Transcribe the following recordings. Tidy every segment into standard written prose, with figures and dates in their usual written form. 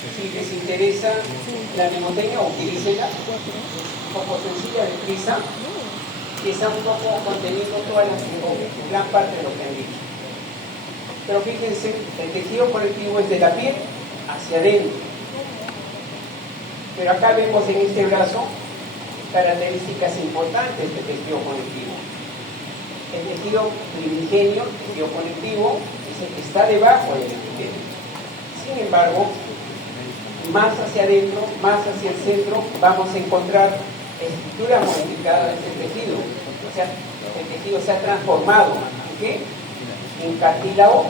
Si les interesa la mnemotecnia, utilícenla. Un poco sencilla, deprisa, y está un poco conteniendo toda gran parte de lo que han dicho. Pero fíjense, el tejido conectivo es de la piel hacia adentro. Pero acá vemos en este brazo características importantes del tejido conectivo. El tejido primigenio, el tejido conectivo, es el que está debajo del epitelio. Sin embargo, más hacia adentro, más hacia el centro, vamos a encontrar estructura modificada de este tejido. O sea, el tejido se ha transformado ¿en qué? En cartílago,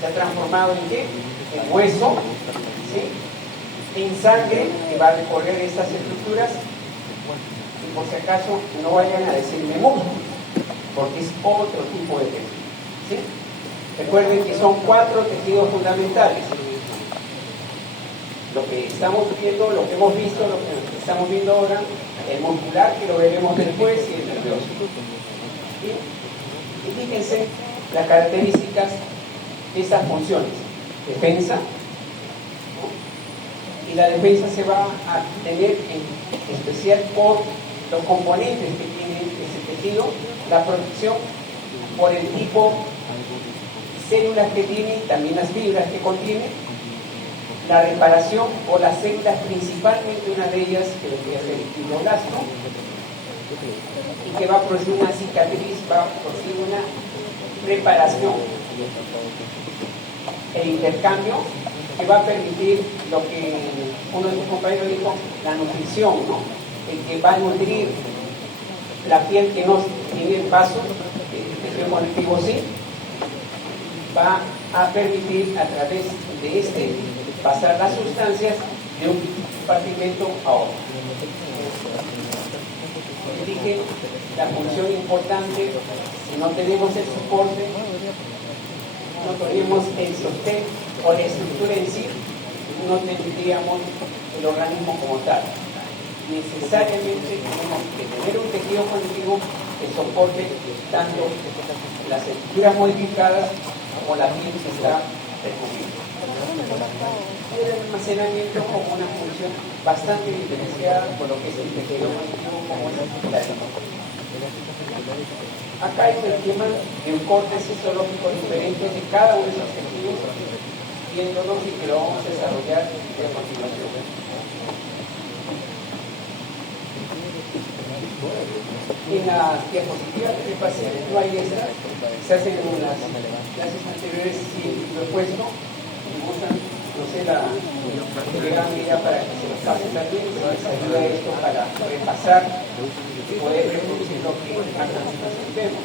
se ha transformado en qué? En hueso, ¿sí? En sangre, que va a recorrer estas estructuras. Y por si acaso no vayan a decirme músculos, porque es otro tipo de tejido, ¿sí? Recuerden que son 4 tejidos fundamentales. Lo que estamos viendo, lo que hemos visto, lo que estamos viendo ahora, el muscular, que lo veremos después, y el nervioso. ¿Sí? Y fíjense las características de esas funciones. Defensa, ¿no? Y la defensa se va a tener en especial por los componentes que tiene ese tejido, la protección por el tipo de células que tiene y también las fibras que contiene, la reparación por las células, principalmente una de ellas que vendría a ser el fibroblasto, y que va a producir una cicatriz, va a producir una reparación, el intercambio, que va a permitir lo que uno de sus compañeros dijo, la nutrición, ¿no? El que va a nutrir la piel que no tiene el vaso, el tejido conectivo sí, va a permitir a través de este pasar las sustancias de un compartimento a otro. Dije, la función importante, si no tenemos el soporte, no tenemos el sostén o la estructura en sí, no tendríamos el organismo como tal. Necesariamente tenemos que tener un tejido conectivo que soporte tanto las estructuras modificadas como la piel que está recubierta. El almacenamiento como una función bastante diferenciada por lo que es el tejido conectivo como es la alimentación. Acá hay un esquema de un corte histológico diferente de cada uno de esos tejidos, viéndolos y que lo vamos a desarrollar a continuación. En las diapositivas que pasé, no hay esa, se hacen en las clases anteriores y lo he puesto, y usan, no sé, la gran medida para que se los pase también, se les ayuda esto para repasar y poder reproducir lo que a continuación vemos.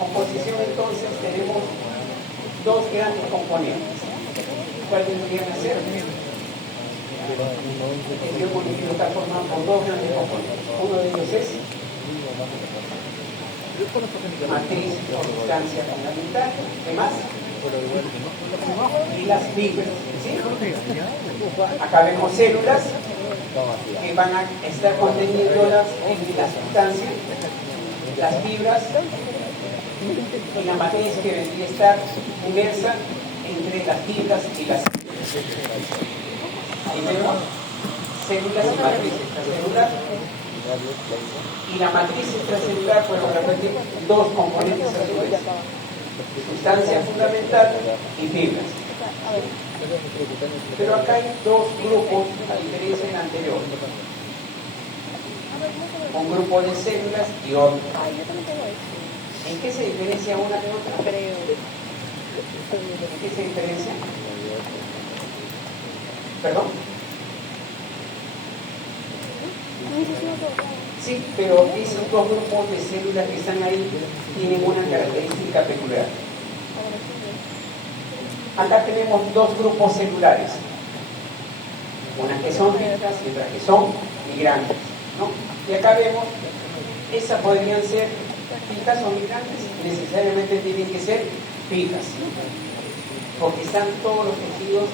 Composición, entonces, tenemos 2 grandes componentes. ¿Cuáles vendrían a ser? El tejido conectivo está formado por 2 grandes componentes. Uno de ellos es matriz o sustancia fundamental. ¿Qué más? Y las fibras. ¿Sí? Acá vemos células que van a estar conteniendo en la sustancia, las fibras y la matriz que vendría a estar inmersa entre las fibras y las células. Ahí vemos células y matriz extracelular. Y la matriz extracelular, pues repetir 2 componentes a su vez: sustancia fundamental y fibras. Pero acá hay 2 grupos, a diferencia del anterior. Un grupo de células y otro. ¿En qué se diferencia una de otra? ¿En qué se diferencia? ¿Perdón? Sí, pero esos 2 grupos de células que están ahí tienen una característica peculiar. Acá tenemos 2 grupos celulares, unas que son fijas y otras que son migrantes, ¿no? Y acá vemos, esas podrían ser fijas o migrantes, necesariamente tienen que ser fijas, porque están todos los tejidos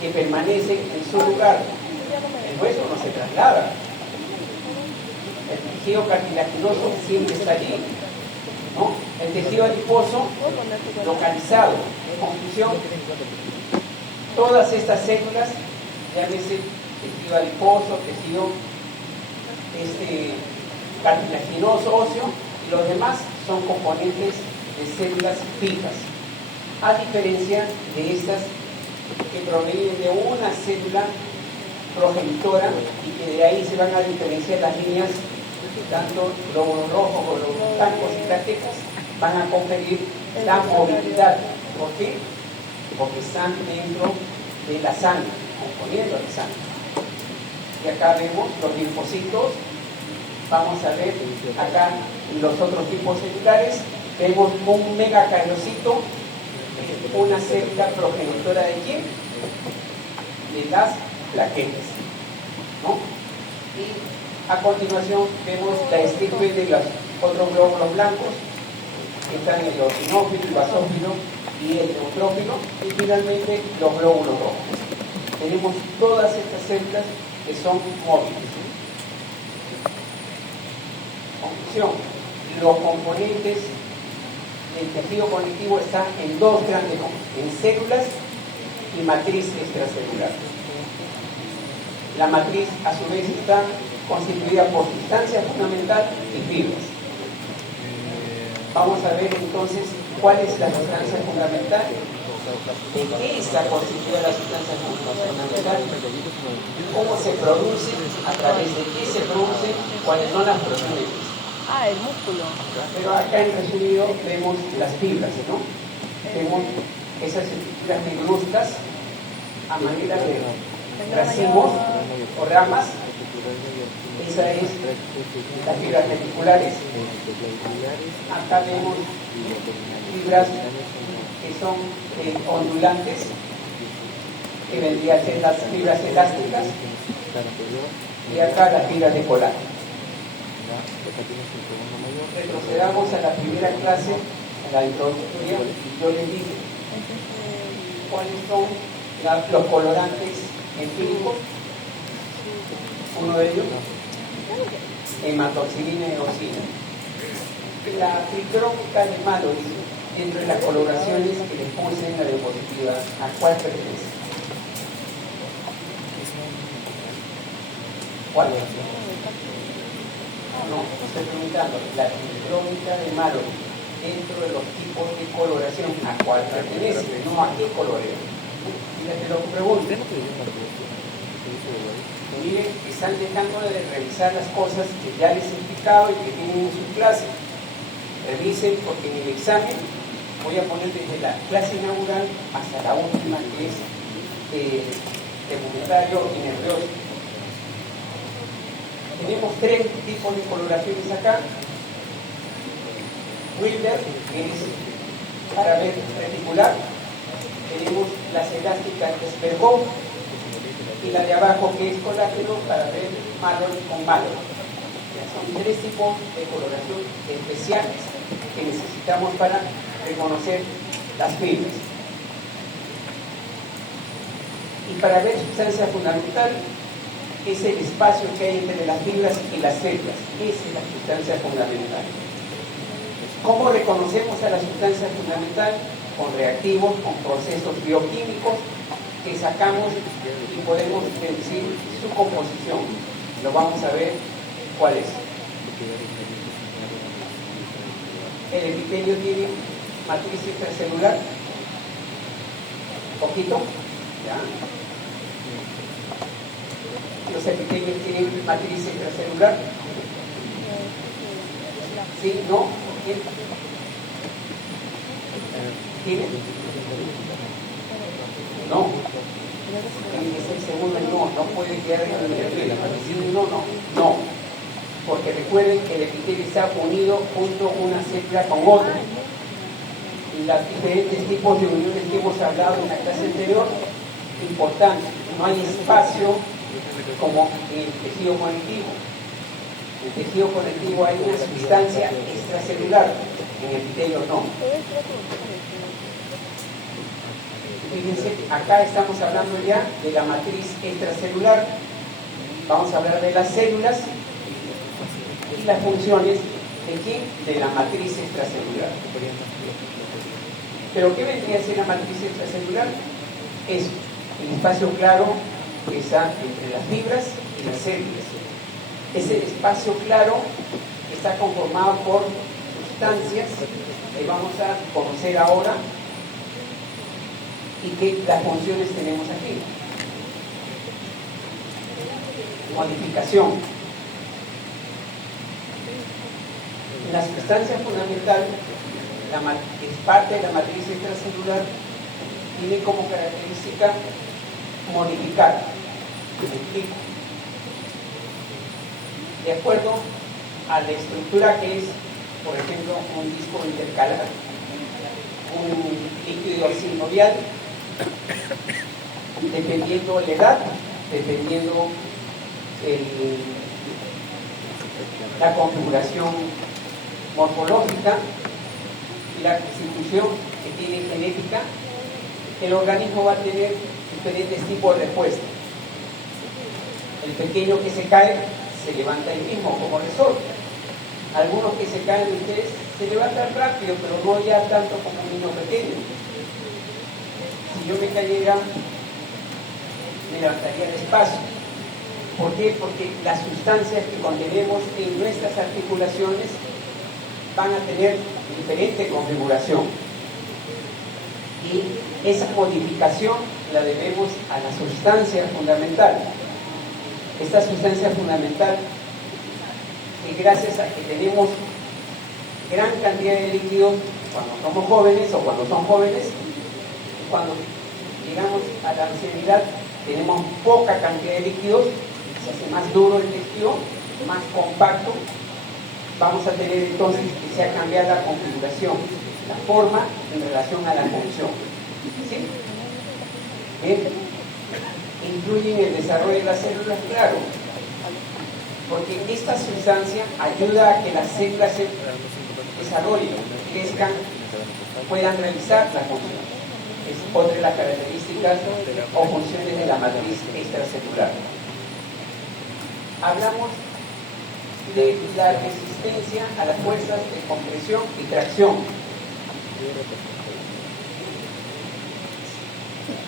que permanecen en su lugar. El hueso no se traslada. El tejido cartilaginoso siempre está allí, ¿no? El tejido adiposo localizado. Confusión. Todas estas células, llámese tejido adiposo, tejido cartilaginoso óseo, y los demás son componentes de células fijas, a diferencia de estas que provienen de una célula progenitora y que de ahí se van a diferenciar las líneas, tanto glóbulos rojos como glóbulos blancos y plaquetas, van a conferir la movilidad. ¿Por qué? Porque están dentro de la sangre, componiendo la sangre. Y acá vemos los linfocitos. Vamos a ver acá los otros tipos celulares. Vemos un megacariocito, una célula progenitora de ¿quién? De las plaquetas, ¿no? Y a continuación vemos la estirpe de los otros glóbulos blancos, que están el eosinófilo, el basófilo y el neutrófilo, y finalmente los glóbulos rojos. Tenemos todas estas células que son móviles. Conclusión: los componentes del tejido conectivo están en dos grandes grupos, en células y matriz extracelular. La matriz, a su vez, está constituida por sustancia fundamental y fibras. Vamos a ver entonces cuál es la sustancia fundamental, de qué está constituida la sustancia fundamental, cómo se produce, a través de qué se produce, cuáles son las proteínas. El músculo. Pero acá en resumido vemos las fibras, ¿no? Vemos esas estructuras negruzcas a manera de racimos o ramas. Esa es las fibras reticulares. Acá vemos fibras que son ondulantes, que vendrían a ser las fibras elásticas, y acá las fibras de colágeno. Retrocedamos a la primera clase, a la introductoria, y yo les dije cuáles son los colorantes empíricos. Uno de ellos, hematoxilina y eosina. La tricrómica de Mallory, dentro de las coloraciones que le puse en la diapositiva, ¿a cuál pertenece? ¿Cuál? No, estoy preguntando, la tricrómica de Mallory, dentro de los tipos de coloración, ¿a cuál pertenece? No a qué coloreo. Fíjate lo que pregunto. Miren, están dejando de revisar las cosas que ya les he explicado y que tienen en su clase. Revisen, porque en el examen voy a poner desde la clase inaugural hasta la última, que es tegumentario y nervioso. Tenemos tres tipos de coloraciones acá. Wilder, que es para ver reticular. Tenemos las elásticas que es Bergov, y la de abajo que es colágeno para ver Mallory con Mallory. Son tres tipos de coloración especiales que necesitamos para reconocer las fibras. Y para ver sustancia fundamental es el espacio que hay entre las fibras y las células. Esa es la sustancia fundamental. ¿Cómo reconocemos a la sustancia fundamental? Con reactivos, con procesos bioquímicos que sacamos y podemos deducir su composición. Lo vamos a ver cuál es. El epitelio tiene matriz extracelular. Poquito. ¿Ya? Los epitelios tienen matriz extracelular. ¿Sí? ¿No? ¿Quién? ¿Tiene? No. Tiene que ser segundo no puede quedar en el epitelio. No. Porque recuerden que el epitelio está unido junto a una célula con otra. Y los diferentes tipos de uniones que hemos hablado en la clase anterior, importante, no hay espacio como en el tejido conectivo. En el tejido conectivo hay una sustancia extracelular, en el epitelio no. Fíjense, acá estamos hablando ya de la matriz extracelular. Vamos a hablar de las células y las funciones de ¿quién? De la matriz extracelular. ¿Pero qué vendría a ser la matriz extracelular? Es El espacio claro está entre las fibras y las células. Ese espacio claro está conformado por sustancias que vamos a conocer ahora y que las funciones tenemos aquí. Modificación. La sustancia fundamental, que es parte de la matriz extracelular, tiene como característica modificar. Me explico. De acuerdo a la estructura que es, por ejemplo, un disco intercalar, un líquido sinovial, dependiendo la edad, dependiendo la configuración morfológica y la constitución que tiene genética, el organismo va a tener diferentes tipos de respuestas. El pequeño que se cae se levanta ahí mismo como resorte. Algunos que se caen ustedes se levantan rápido, pero no ya tanto como un niño pequeño. Si yo me cayera, me levantaría despacio. ¿Por qué? Porque las sustancias que contenemos en nuestras articulaciones van a tener diferente configuración. Y esa modificación la debemos a la sustancia fundamental. Esta sustancia fundamental, que gracias a que tenemos gran cantidad de líquidos cuando somos jóvenes o cuando son jóvenes, cuando llegamos a la ancianidad tenemos poca cantidad de líquidos, se hace más duro el tejido, más compacto, vamos a tener entonces que se ha cambiado la configuración, la forma en relación a la función. ¿Sí? ¿Bien? Influye en el desarrollo de las células, claro, porque esta sustancia ayuda a que las células se desarrollen, crezcan, puedan realizar la función. Es otra de las características o funciones de la matriz extracelular. Hablamos de la resistencia a las fuerzas de compresión y tracción.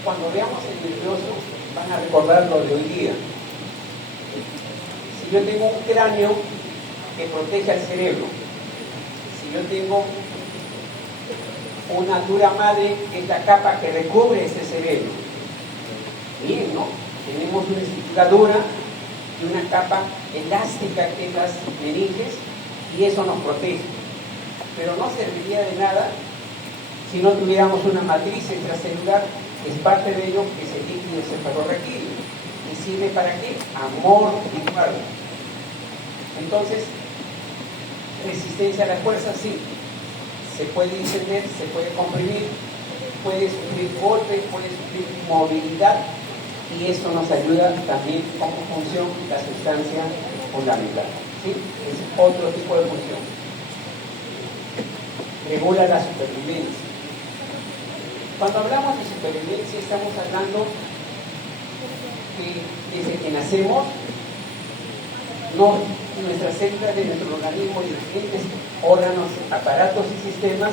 Cuando veamos el nervioso, van a recordar lo de hoy día. Si yo tengo un cráneo que protege al cerebro, si yo tengo una dura madre que es la capa que recubre este cerebro, bien, ¿no? Tenemos una estructura dura y una capa elástica que es las meninges, y eso nos protege. Pero no serviría de nada si no tuviéramos una matriz extracelular. Es parte de ello que es el líquido cefalorraquídeo. ¿Y sirve para qué? Amortiguar. Entonces, resistencia a la fuerza, sí. Se puede distender, se puede comprimir, puede sufrir golpes, puede sufrir movilidad, y eso nos ayuda también como función la sustancia fundamental. ¿Sí? Es otro tipo de función. Regula la supervivencia. Cuando hablamos de supervivencia estamos hablando que desde que nacemos, nuestras células de nuestro organismo y diferentes órganos, aparatos y sistemas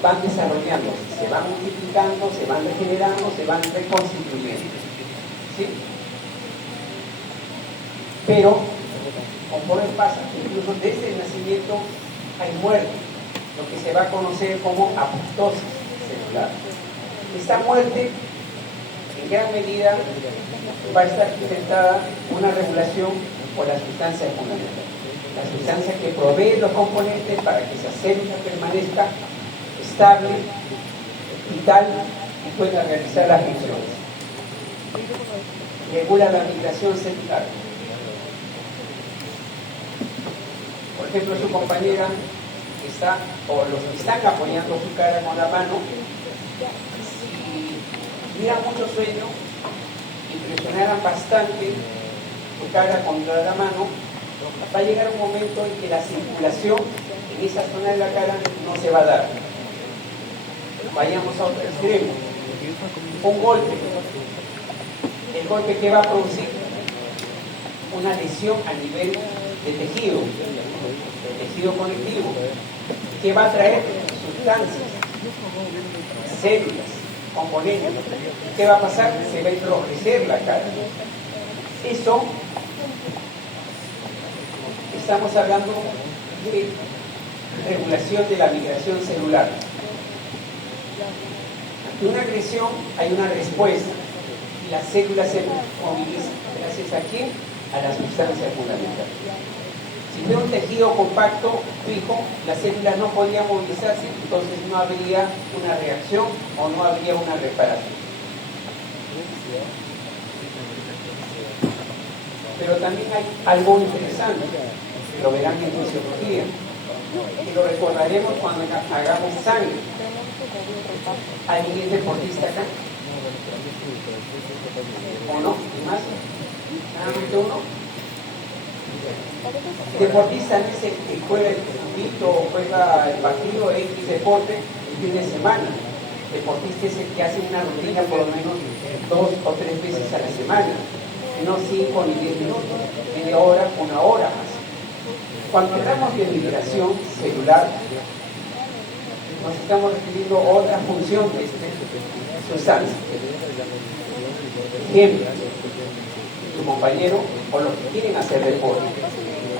van desarrollándose, se van multiplicando, se van regenerando, se van reconstituyendo. ¿Sí? Pero, conforme pasa, incluso desde el nacimiento hay muerte, lo que se va a conocer como apoptosis celular. Esta muerte, en gran medida, va a estar presentada una regulación por la sustancia fundamental, la sustancia que provee los componentes para que esa célula permanezca estable, vital y pueda realizar las funciones. Regula la migración celular. Por ejemplo, su compañera está, o los que están apoyando su cara con la mano, si tuvieran mucho sueño y presionaran bastante su cara contra la mano, va a llegar un momento en que la circulación en esa zona de la cara no se va a dar. Vayamos a otro extremo. Un golpe. El golpe que va a producir una lesión a nivel de tejido conectivo, que va a traer sustancias, células, componentes. ¿Qué va a pasar? Se va a enrojecer la cara. Eso, estamos hablando de regulación de la migración celular. Ante una agresión hay una respuesta y las células se movilizan. ¿Gracias a quién? A la sustancia fundamental. Si fuera un tejido compacto, fijo, las células no podrían movilizarse, entonces no habría una reacción o no habría una reparación. Pero también hay algo interesante, lo verán en fisiología, y lo recordaremos cuando hagamos sangre. ¿Alguien es deportista acá? ¿O no? ¿Y más? ¿Solamente uno? Deportista no es el que juega el circuito o juega el partido X deporte el fin de semana. Deportista es el que hace una rutina por lo menos 2 o 3 veces a la semana, no 5 ni 10 minutos, media hora, una hora más. Cuando hablamos de migración celular, nos estamos refiriendo a otra función de esta sustancia. Ejemplo, tu compañero o los que quieren hacer deporte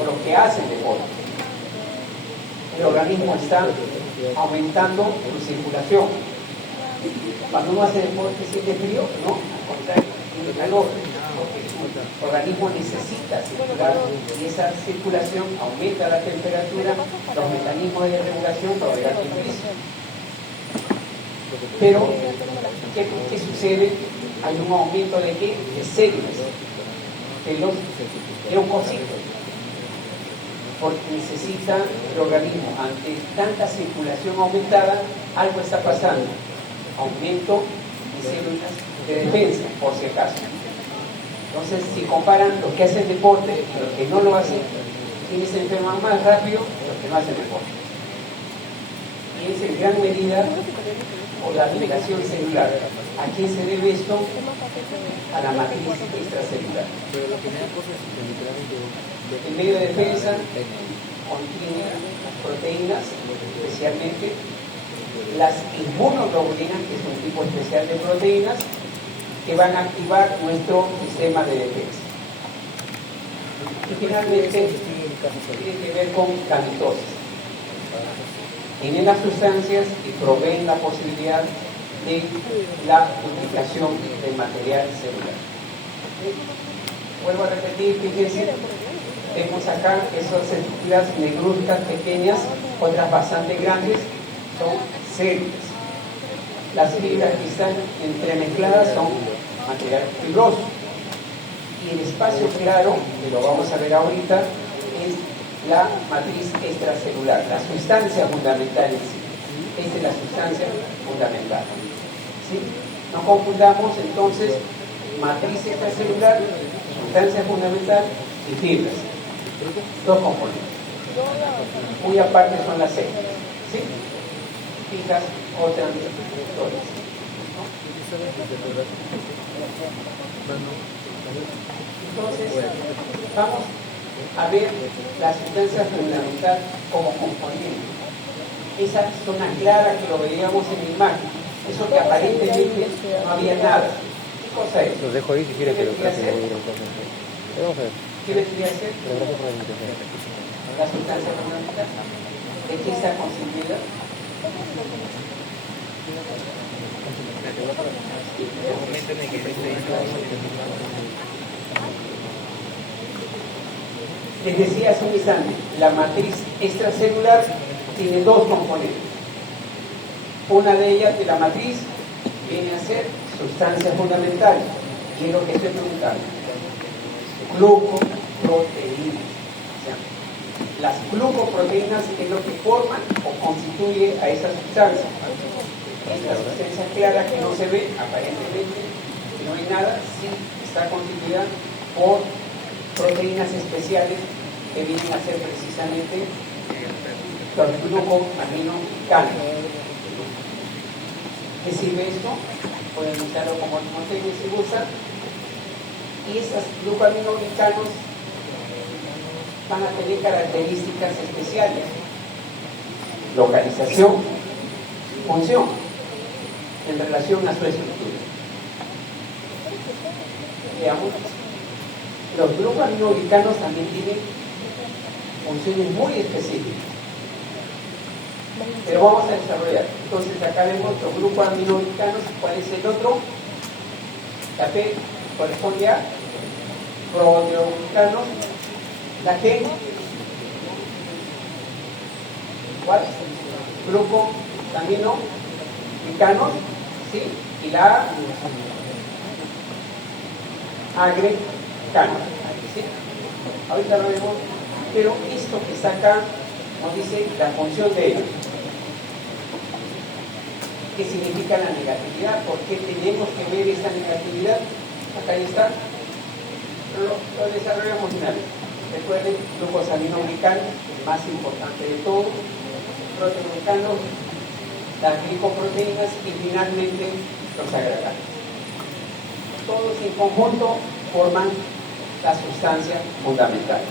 o los que hacen deporte, el organismo está aumentando su circulación. Cuando uno hace deporte siente frío, no, al contrario, tiene calor, porque su organismo necesita circular y esa circulación aumenta la temperatura, los mecanismos de regulación lo verán difícil. Pero, ¿qué sucede? Hay un aumento de ¿qué? De células, de los leucocitos, porque necesita el organismo, ante tanta circulación aumentada, algo está pasando, aumento de células de defensa, por si acaso. Entonces, si comparan los que hacen deporte y los que no lo hacen, ¿quiénes se enferman más rápido? Los que no hacen deporte. Y es en gran medida por la migración celular. ¿A quién se debe esto? A la matriz extracelular. El medio de defensa contiene las proteínas, especialmente las inmunoglobulinas, que es un tipo especial de proteínas, que van a activar nuestro sistema de defensa. Y finalmente, tiene que ver con la mitosis. Tienen las sustancias y proveen la posibilidad de la duplicación del material celular. Vuelvo a repetir, fíjense, vemos acá esas estructuras negruzcas pequeñas, otras bastante grandes, son células. Las fibras que están entremezcladas son material fibroso. Y el espacio claro, que lo vamos a ver ahorita, es la matriz extracelular, la sustancia fundamental en sí. Esta es la sustancia fundamental. ¿Sí? No confundamos entonces matriz extracelular, sustancia fundamental y fibras. Dos componentes. Muy aparte son las células. ¿Sí? Fijas otras historias. Entonces, vamos a ver la sustancia fundamental como componente. Esa zona clara que lo veíamos en la imagen, eso que aparentemente no había nada. ¿Qué cosa es? Los dejo ahí si quieren que lo trate. ¿Qué vendría a ser? La sustancia fundamental. ¿De qué está constituida? Les decía hace un instante, la matriz extracelular tiene dos componentes. Una de ellas, de la matriz, viene a ser sustancia fundamental, y es lo que estoy preguntando. Glucoproteínas. O sea, las glucoproteínas es lo que forman o constituye a esa sustancia. Esta sustancia clara que no se ve, aparentemente, que no hay nada, sí está constituida por proteínas especiales que vienen a ser precisamente los glucoaminocanos. ¿Qué sirve esto? Pueden usarlo como técnica si gustan. Y esas glucoaminocanos van a tener características especiales: localización, función. en relación a su estructura. Veamos, los grupos aminoglicanos también tienen funciones muy específicas, pero vamos a desarrollar. Entonces acá vemos los grupos aminoglicanos. ¿Cuál es el otro? La P corresponde a proteoglicanos. La G, ¿cuál? Grupo aminoglicanos, ¿sí? Y la A, agreganos, ¿sí? Ahorita lo vemos, pero esto que está acá nos dice la función de ellos. ¿Qué significa la negatividad? ¿Por qué tenemos que ver esta negatividad? Acá está. Lo desarrollamos una vez. Recuerden, grupos aminoglicanos, el más importante de todos, proteoglicanos, las glicoproteínas y finalmente los agregados. Todos en conjunto forman la sustancia fundamental.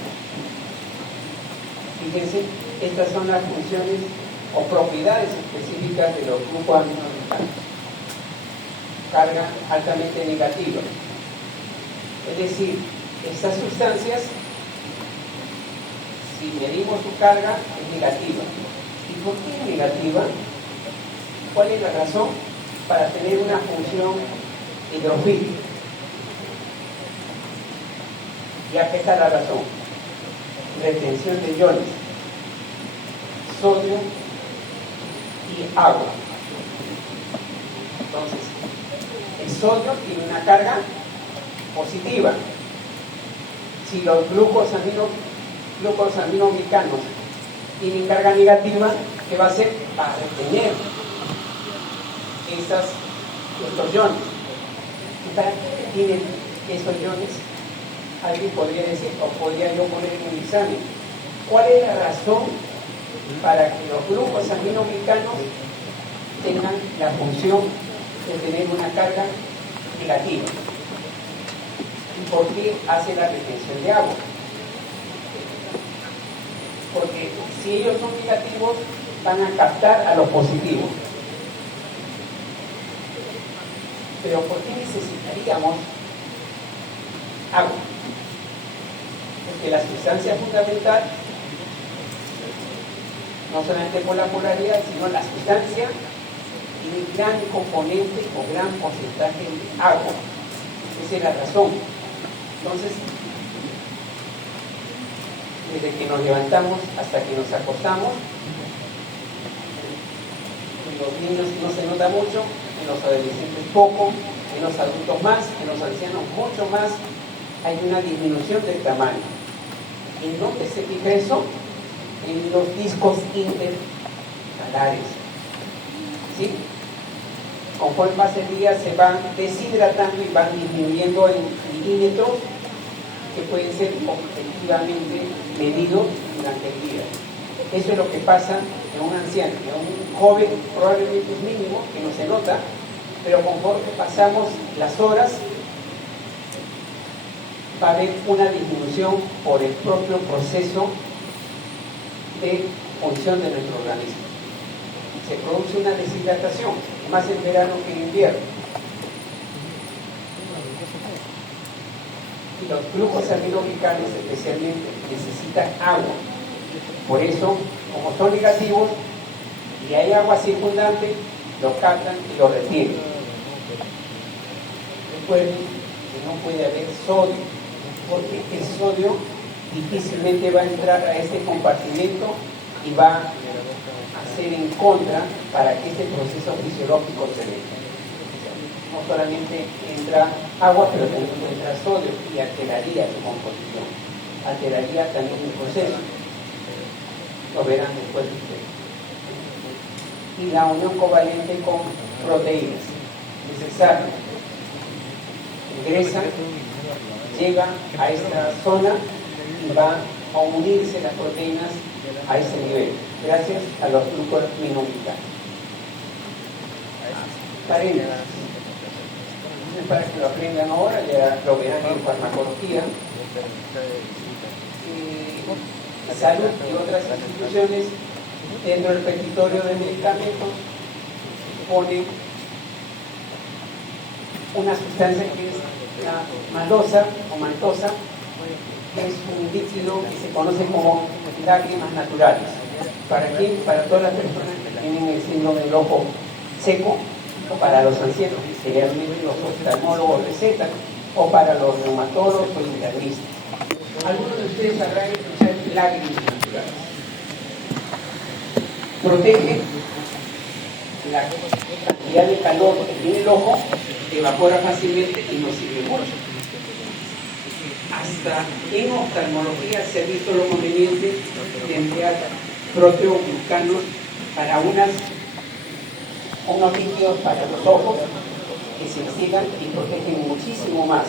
Fíjense, estas son las funciones o propiedades específicas de los grupos aminoglicanos. Carga altamente negativa. Es decir, estas sustancias, si medimos su carga, es negativa. ¿Y por qué es negativa? ¿Cuál es la razón? Para tener una función hidrofílica. Y aquí está la razón. Retención de iones, sodio y agua. Entonces, el sodio tiene una carga positiva. Si los grupos aminoglicanos tienen carga negativa, ¿qué va a hacer? Va a retener estos iones. ¿Y para qué tienen esos iones? Alguien podría decir, o podría yo poner en un examen, ¿cuál es la razón para que los grupos aminoglicanos tengan la función de tener una carga negativa? ¿Y por qué hace la retención de agua? Porque si ellos son negativos, van a captar a los positivos. Pero ¿por qué necesitaríamos agua? Porque la sustancia fundamental, no solamente por la polaridad, sino la sustancia tiene gran componente o gran porcentaje de agua. Esa es la razón. Entonces, desde que nos levantamos hasta que nos acostamos, en los niños no se nota mucho, en los adolescentes poco, en los adultos más, en los ancianos mucho más, hay una disminución del tamaño. ¿En dónde se fija eso? En los discos intercalares. ¿Sí? Conforme pasa el día se van deshidratando y van disminuyendo en milímetros que pueden ser objetivamente medidos durante el día. Eso es lo que pasa en un anciano. En un joven probablemente es mínimo, que no se nota, pero conforme pasamos las horas va a haber una disminución por el propio proceso de función de nuestro organismo. Se produce una deshidratación, más en verano que en invierno. Y los grupos aminoglicanos especialmente necesitan agua. Por eso, como son negativos y hay agua circundante, lo captan y lo retienen. Recuerden que no puede haber sodio, porque el sodio difícilmente va a entrar a este compartimento y va a ser en contra para que este proceso fisiológico se dé. No solamente entra agua, pero también entra sodio y alteraría su composición, alteraría también el proceso. Lo verán después de ustedes. Y la unión covalente con proteínas, necesaria. Ingresa, llega a esta zona y va a unirse las proteínas a ese nivel, gracias a los grupos aminoglicanos. Para que lo aprendan ahora, ya lo verán en farmacología. Salud y otras instituciones, dentro del petitorio de medicamentos, ponen una sustancia que es la malosa o maltosa, que es un líquido que se conoce como lágrimas naturales. ¿Para quién? Para todas las personas que tienen el síndrome del ojo seco, o para los ancianos, que generalmente los oftalmólogos recetan, o para los reumatólogos o internistas. Algunos de ustedes sabrán escuchar lágrimas naturales. Protege la cantidad de calor que tiene el ojo, evapora fácilmente y no sirve mucho. Hasta en oftalmología se ha visto lo conveniente de emplear proteoglucanos para unos líquidos para los ojos que se investigan y protegen muchísimo más.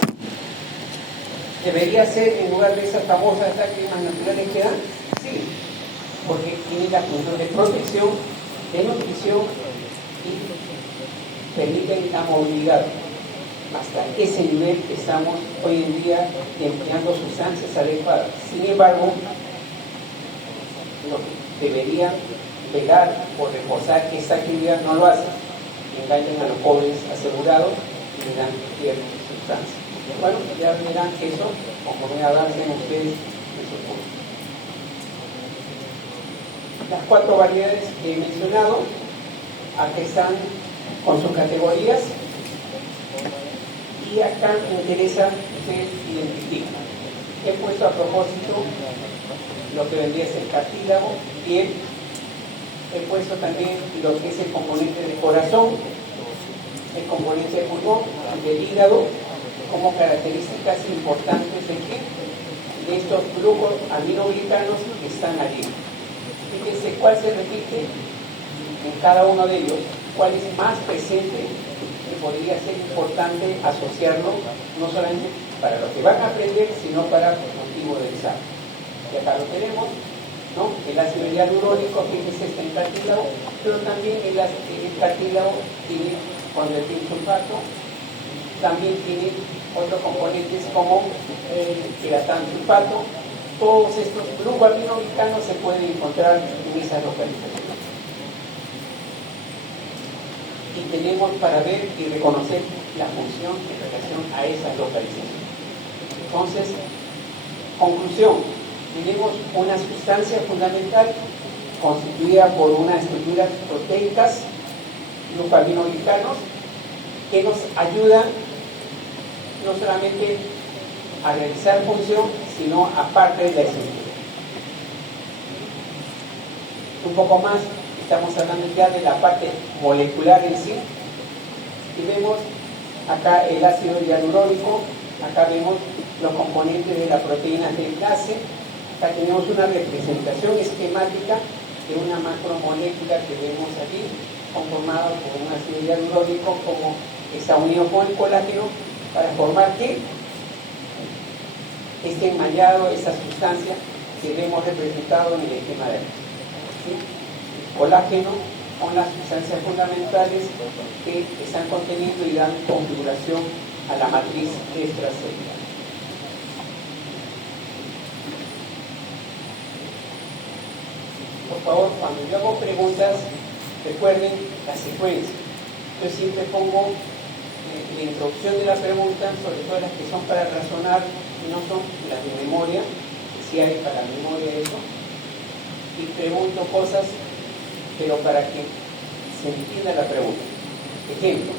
¿Debería ser en lugar de esas famosas lágrimas naturales que dan? Sí, porque tiene la función de protección, de nutrición y permiten la movilidad. Hasta ese nivel estamos hoy en día empleando sustancias adecuadas. Sin embargo, lo que deberían pegar o reforzar esta actividad no lo hacen. Engañan a los jóvenes asegurados y le dan cualquier sustancia. Bueno, ya verán eso conforme avancen ustedes en su curso. Las 4 variedades que he mencionado, aquí están con sus categorías. Y acá me interesa que ustedes identifican. He puesto a propósito lo que vendría a ser cartílago, piel. He puesto también lo que es el componente del corazón, el componente del pulmón, del hígado, como características importantes de estos grupos aminoglicanos que están allí. Fíjense cuál se repite en cada uno de ellos, cuál es más presente, que podría ser importante asociarlo, no solamente para lo que van a aprender, sino para el motivo del examen. Y acá lo tenemos, ¿no? El ácido hialurónico, fíjense, está en cartílago, pero también el cartílago tiene condroitin-sulfato, también tiene otros componentes como el queratansulfato. Todos estos grupos aminoglicanos se pueden encontrar en esas localizaciones. Y tenemos para ver y reconocer la función en relación a esas localizaciones. Entonces, conclusión, tenemos una sustancia fundamental constituida por unas estructuras proteicas, grupos aminoglicanos, que nos ayudan no solamente a realizar función, sino aparte de la estructura. Un poco más, estamos hablando ya de la parte molecular en sí, y vemos acá el ácido hialurónico, acá vemos los componentes de la proteína de enlace, acá tenemos una representación esquemática de una macromolécula que vemos aquí, conformada por un ácido hialurónico, como está unido con el colágeno, para formar que este enmallado, esta sustancia que vemos representado en el esquema de aquí. ¿Sí? El colágeno son las sustancias fundamentales que están conteniendo y dan configuración a la matriz extracelular. Por favor, cuando yo hago preguntas, recuerden la secuencia. Yo siempre pongo la introducción de la pregunta, sobre todo las que son para razonar y no son las de memoria, que sí hay para memoria eso, y pregunto cosas, pero para que se entienda la pregunta. Ejemplo,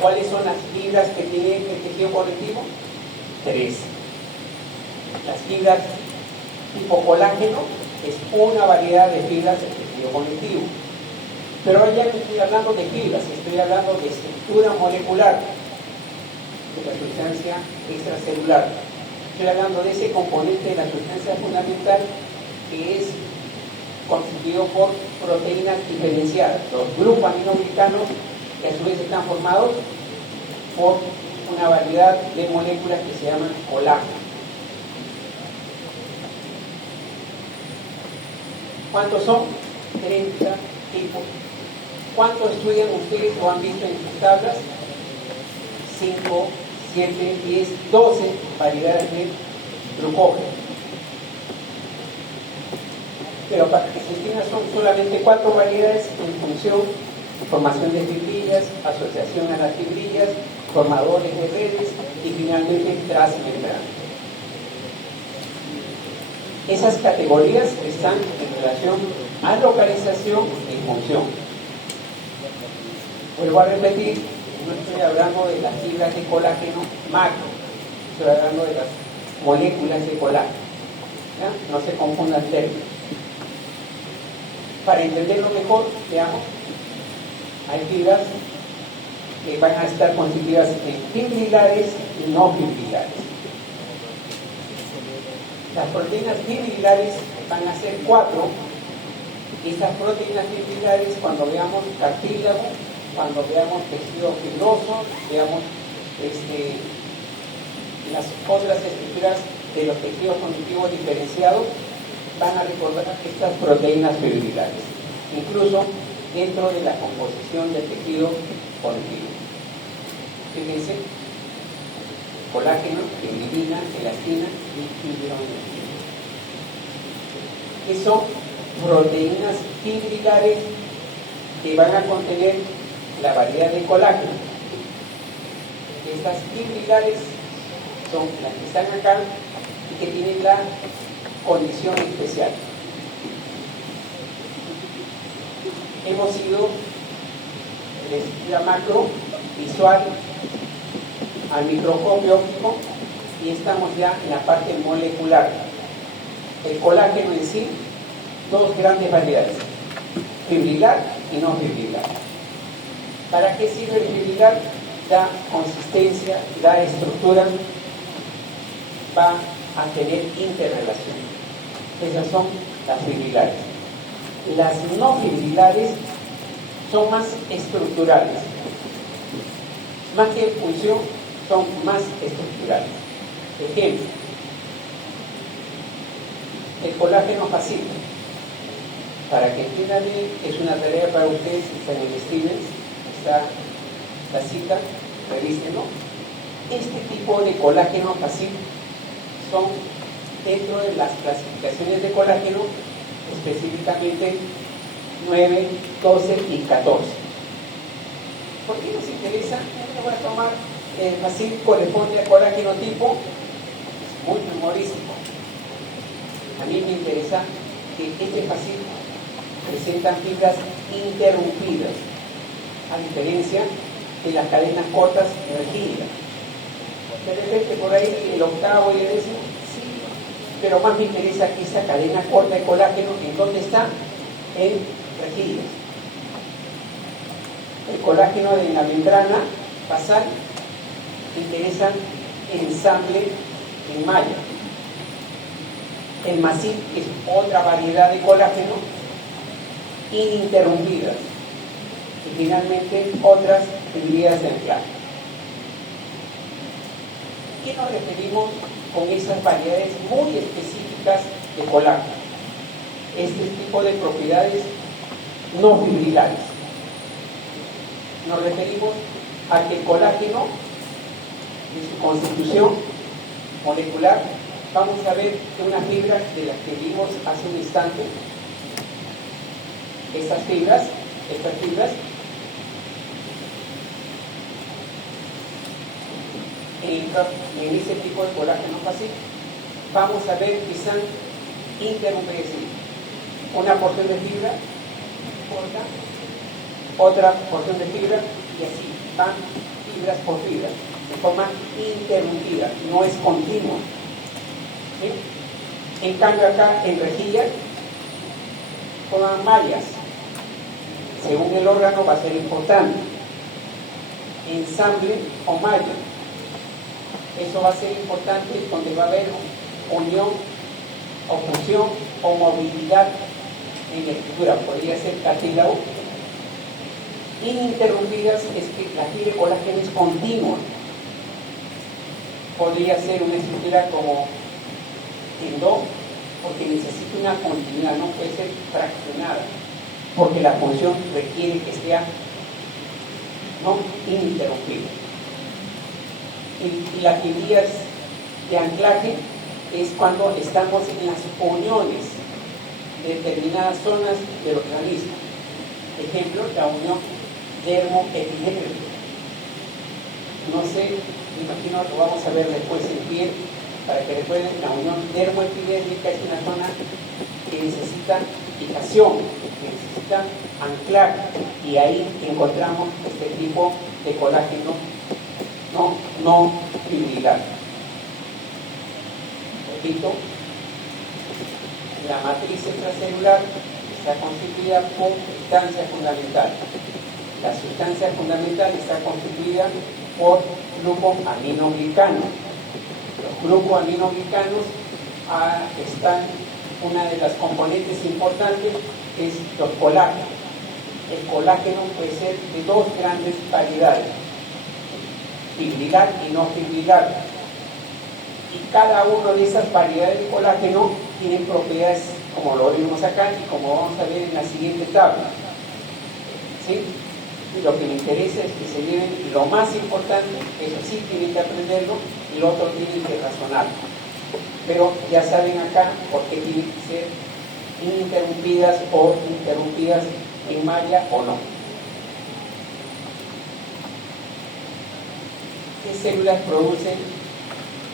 ¿cuáles son las fibras que tiene el tejido conectivo? 3. Las fibras tipo colágeno es una variedad de fibras del tejido conectivo. Pero ahora ya no estoy hablando de fibras, estoy hablando de estructura molecular de la sustancia extracelular. Estoy hablando de ese componente de la sustancia fundamental que es constituido por proteínas diferenciadas, los grupos aminoglicanos que a su vez están formados por una variedad de moléculas que se llaman colágeno. ¿Cuántos son? 30 tipos. ¿Cuántos estudian ustedes o han visto en sus tablas? 5, 7, 10, 12 variedades de glucógeno. Pero para que se entienda son solamente 4 variedades en función formación de fibrillas, asociación a las fibrillas, formadores de redes y finalmente transmembrana. Esas categorías están en relación a localización y función. Vuelvo a repetir, no estoy hablando de las fibras de colágeno macro, estoy hablando de las moléculas de colágeno. ¿Ya? No se confundan términos. Para entenderlo mejor, veamos, hay fibras que van a estar constituidas de fibrilares y no fibrilares. Las proteínas fibrilares van a ser 4. Estas proteínas fibrilares, cuando veamos cartílago, cuando veamos tejido fibroso, veamos las otras estructuras de los tejidos conectivos diferenciados, van a recordar estas proteínas fibrilares, incluso dentro de la composición del tejido conectivo. Fíjense, colágeno, fibrina, elastina y fibronetina. Que son proteínas fibrilares que van a contener la variedad de colágeno. Estas fibrilares son las que están acá y que tienen la condición especial. Hemos ido de estructura macro, visual, al microscopio óptico y estamos ya en la parte molecular. El colágeno en sí, dos grandes variedades, fibrilar y no fibrilar. ¿Para qué sirve el fibrilar? Da consistencia, da estructura, va a tener interrelación. Esas son las fibrilares. Las no fibrilares son más estructurales. Más que función, son más estructurales. Ejemplo, el colágeno pasivo. Para que entiendan bien, es una tarea para ustedes, está en el Stevens, está la cita, revísenlo. Este tipo de colágeno pasivo son dentro de las clasificaciones de colágeno, específicamente 9, 12 y 14. ¿Por qué nos interesa? Yo voy a tomar el pasivo corresponde al colágeno tipo, es muy humorístico. A mí me interesa que este pasivo presenta fibras interrumpidas, a diferencia de las cadenas cortas rígidas. De repente por ahí el octavo y el décimo, sí, pero más me interesa que esa cadena corta de colágeno, ¿en dónde está? En rígidas. El colágeno de la membrana basal me interesa el ensamble en malla. El masif es otra variedad de colágeno ininterrumpidas y finalmente otras fibrillas de anclaje. ¿Qué nos referimos con esas variedades muy específicas de colágeno? Este tipo de propiedades no fibrilares. Nos referimos a que el colágeno, en su constitución molecular, vamos a ver que una fibra de las que vimos hace un instante, estas fibras, en ese tipo de colágeno pasivo, vamos a ver que están interrumpidas. Una porción de fibra corta, otra porción de fibra y así van fibras por fibra, de forma interrumpida, no es continua. ¿Sí? En cambio acá en rejilla forman mallas. Según el órgano va a ser importante. Ensamble o malla. Eso va a ser importante donde va a haber unión o fusión o movilidad en la estructura. Podría ser cartílago. Ininterrumpidas es que la fibra de colágeno es continua. Podría ser una estructura como tendón, porque necesita una continuidad, no puede ser fraccionada, porque la función requiere que sea no ininterrumpida. Y las fibrillas de anclaje es cuando estamos en las uniones de determinadas zonas del organismo. Ejemplo, la unión dermoepidémico. No sé, me imagino lo vamos a ver después en piel, para que recuerden, la unión dermoepidérmica es una zona que necesita fijación, que necesita anclar, y ahí encontramos este tipo de colágeno no fibrilar. Repito, la matriz extracelular está constituida por sustancia fundamental. La sustancia fundamental está constituida por glucoaminoglicanos. Los glucoaminoglicanos están, una de las componentes importantes es los colágenos. El colágeno puede ser de dos grandes variedades, fibrilar y no fibrilar. Y cada una de esas variedades de colágeno tienen propiedades, como lo vimos acá y como vamos a ver en la siguiente tabla. ¿Sí? Y lo que me interesa es que se lleven lo más importante, eso sí tienen que aprenderlo, y lo otro tienen que razonarlo. Pero ya saben acá por qué tienen que ser ininterrumpidas o interrumpidas en malla o no. ¿Qué células producen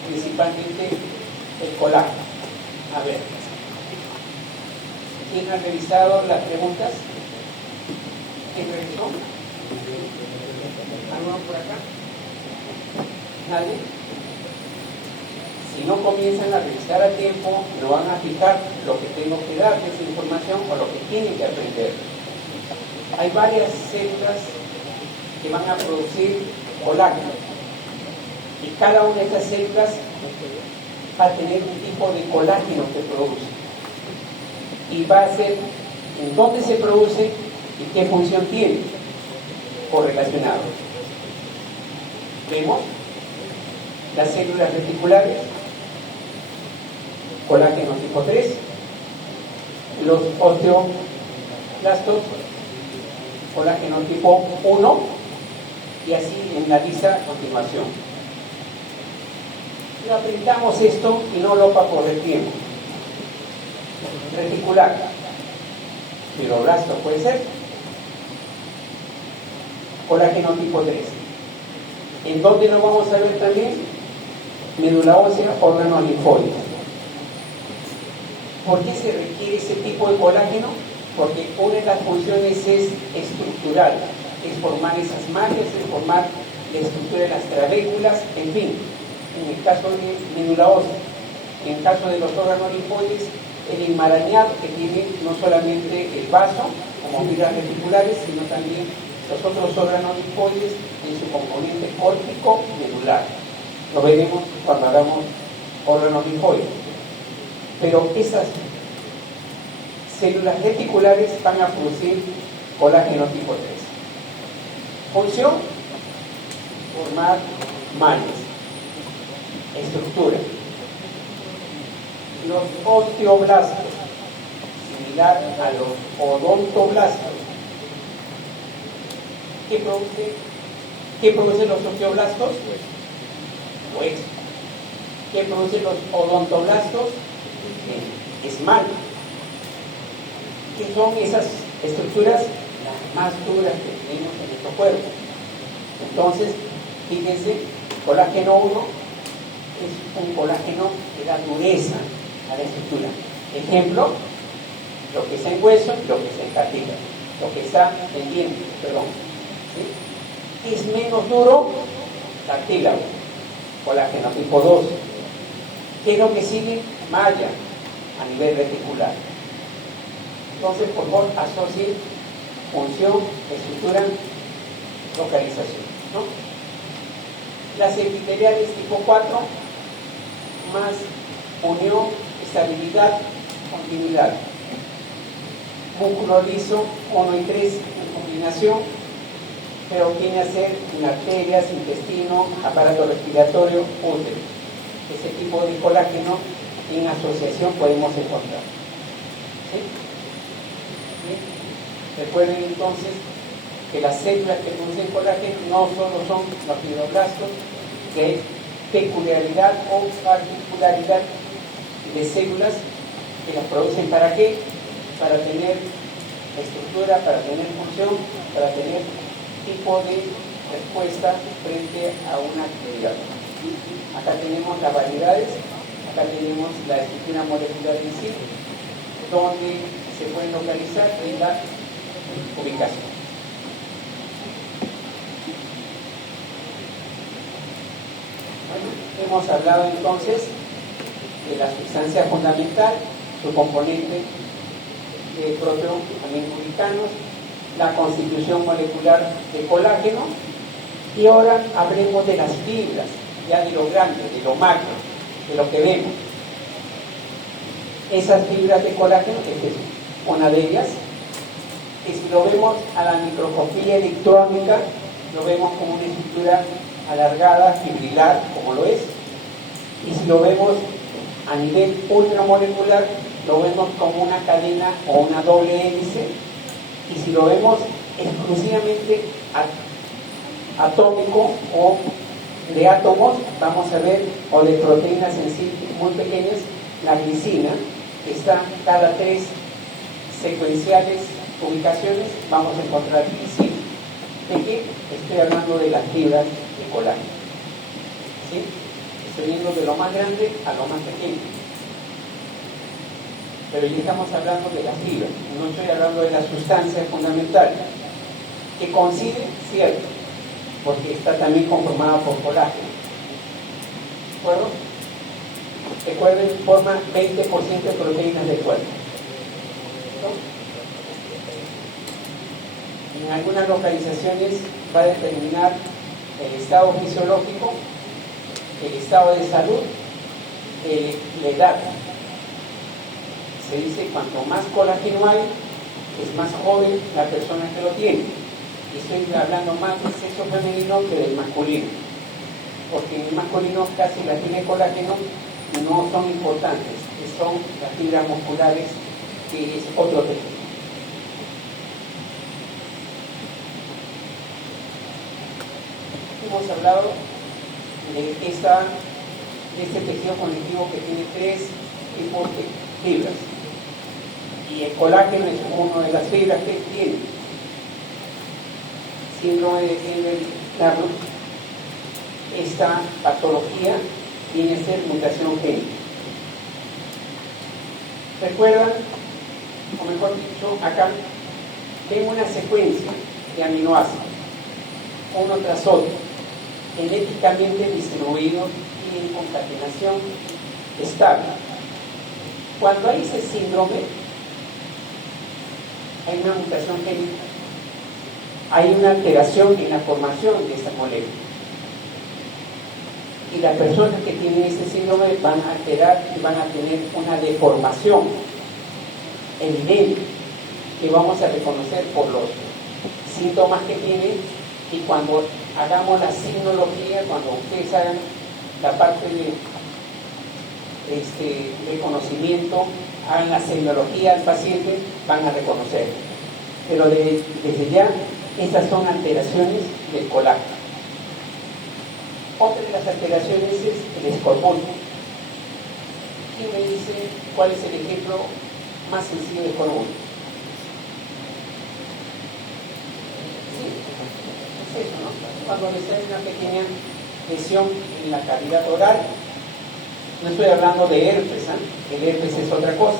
principalmente el colágeno? A ver, ¿quién ha revisado las preguntas? ¿Quién revisó? ¿Alguno por acá? ¿Nadie? Si no comienzan a revisar a tiempo, no van a fijar lo que tengo que dar de esa información o lo que tienen que aprender. Hay varias células que van a producir colágeno, y cada una de estas células va a tener un tipo de colágeno que produce, y va a ser en dónde se produce y qué función tiene correlacionado. Vemos las células reticulares, colágeno tipo 3, los osteoblastos, colágeno tipo 1, y así en la lista a continuación. Y aprendamos esto y no lo para correr tiempo. Reticular, fibroblasto puede ser, colágeno tipo 3. ¿En dónde lo vamos a ver también? Médula ósea, órgano linfóide. ¿Por qué se requiere ese tipo de colágeno? Porque una de las funciones es estructural, es formar esas mallas, es formar la estructura de las trabéculas, en fin, en el caso de médula ósea. En el caso de los órganos linfóides, el enmarañado que tiene no solamente el vaso, como fibras reticulares, sino también los otros órganos linfóides en su componente córtico medular. Lo veremos cuando hagamos órganos linfóides. Pero esas células reticulares van a producir colágeno tipo 3. Función: formar mallas, estructura. Los osteoblastos, similar a los odontoblastos. ¿Qué producen los osteoblastos? Hueso. ¿Qué producen los odontoblastos? Esmalte. ¿Qué son esas estructuras? Las más duras que tenemos en nuestro cuerpo. Entonces, fíjense, colágeno 1 es un colágeno que da dureza a la estructura. Ejemplo, lo que está en hueso y lo que está en cartílago, lo que está en diente, perdón. ¿Sí? Es menos duro, cartílago, colágeno tipo 2. ¿Qué es lo que sigue? Malla a nivel reticular. Entonces, por favor, asocien función, estructura, localización, ¿no? Las epiteliales tipo 4, más unión, estabilidad, continuidad. Músculo liso 1 y 3 en combinación, pero tiene a ser en arterias, intestino, aparato respiratorio, útero. Ese tipo de colágeno en asociación podemos encontrar. ¿Sí? ¿Sí? Recuerden entonces que las células que producen colágeno no solo son los fibroblastos, que hay peculiaridad o particularidad de células que las producen. ¿Para qué? Para tener estructura, para tener función, para tener tipo de respuesta frente a una actividad. Acá tenemos las variedades, acá tenemos la estructura molecular en sí, donde se puede localizar en la ubicación. Bueno, hemos hablado entonces de la sustancia fundamental, su componente proteoaminoglicanos, la constitución molecular de colágeno, y ahora hablemos de las fibras, ya de lo grande, de lo macro, de lo que vemos. Esas fibras de colágeno, esta es una de ellas, que si lo vemos a la microscopía electrónica, lo vemos como una estructura alargada, fibrilar, como lo es, y si lo vemos a nivel ultramolecular, lo vemos como una cadena o una doble hélice, y si lo vemos exclusivamente atómico o de átomos, vamos a ver, o de proteínas en sí muy pequeñas, la glicina, que está cada 3 secuenciales ubicaciones, vamos a encontrar glicina. ¿De qué? Estoy hablando de las fibras de colágeno. ¿Sí? Estoy yendo de lo más grande a lo más pequeño. Pero ya estamos hablando de las fibras, no estoy hablando de la sustancia fundamental, que coincide, cierto, porque está también conformada por colágeno. ¿De acuerdo? Recuerden, forma 20% de proteínas del cuerpo. ¿No? En algunas localizaciones va a determinar el estado fisiológico, el estado de salud, la edad. Se dice cuanto más colágeno hay, es más joven la persona que lo tiene. Y estoy hablando más del sexo femenino que del masculino, porque en el masculino casi las fibras de colágeno no son importantes, son las fibras musculares, que es otro tejido. Hemos hablado de este tejido conectivo que tiene 3 tipos de fibras, y el colágeno es una de las fibras que tiene. Síndrome de Ehlers-Danlos, esta patología viene a ser mutación génica. ¿Recuerdan? O mejor dicho, acá tengo una secuencia de aminoácidos, uno tras otro, genéticamente distribuidos y en concatenación estable. Cuando hay ese síndrome, hay una mutación génica, hay una alteración en la formación de esta molécula. Y las personas que tienen ese síndrome van a alterar y van a tener una deformación evidente que vamos a reconocer por los síntomas que tienen. Y cuando hagamos la signología, cuando ustedes hagan la parte de reconocimiento, hagan la semiología al paciente, van a reconocer. Pero desde ya, estas son alteraciones del colágeno. Otra de las alteraciones es el escorbuto. ¿Quién me dice cuál es el ejemplo más sencillo de escorbuto? Sí, es eso, ¿no? Cuando les sale una pequeña lesión en la cavidad oral. No estoy hablando de herpes, ¿eh? El herpes es otra cosa.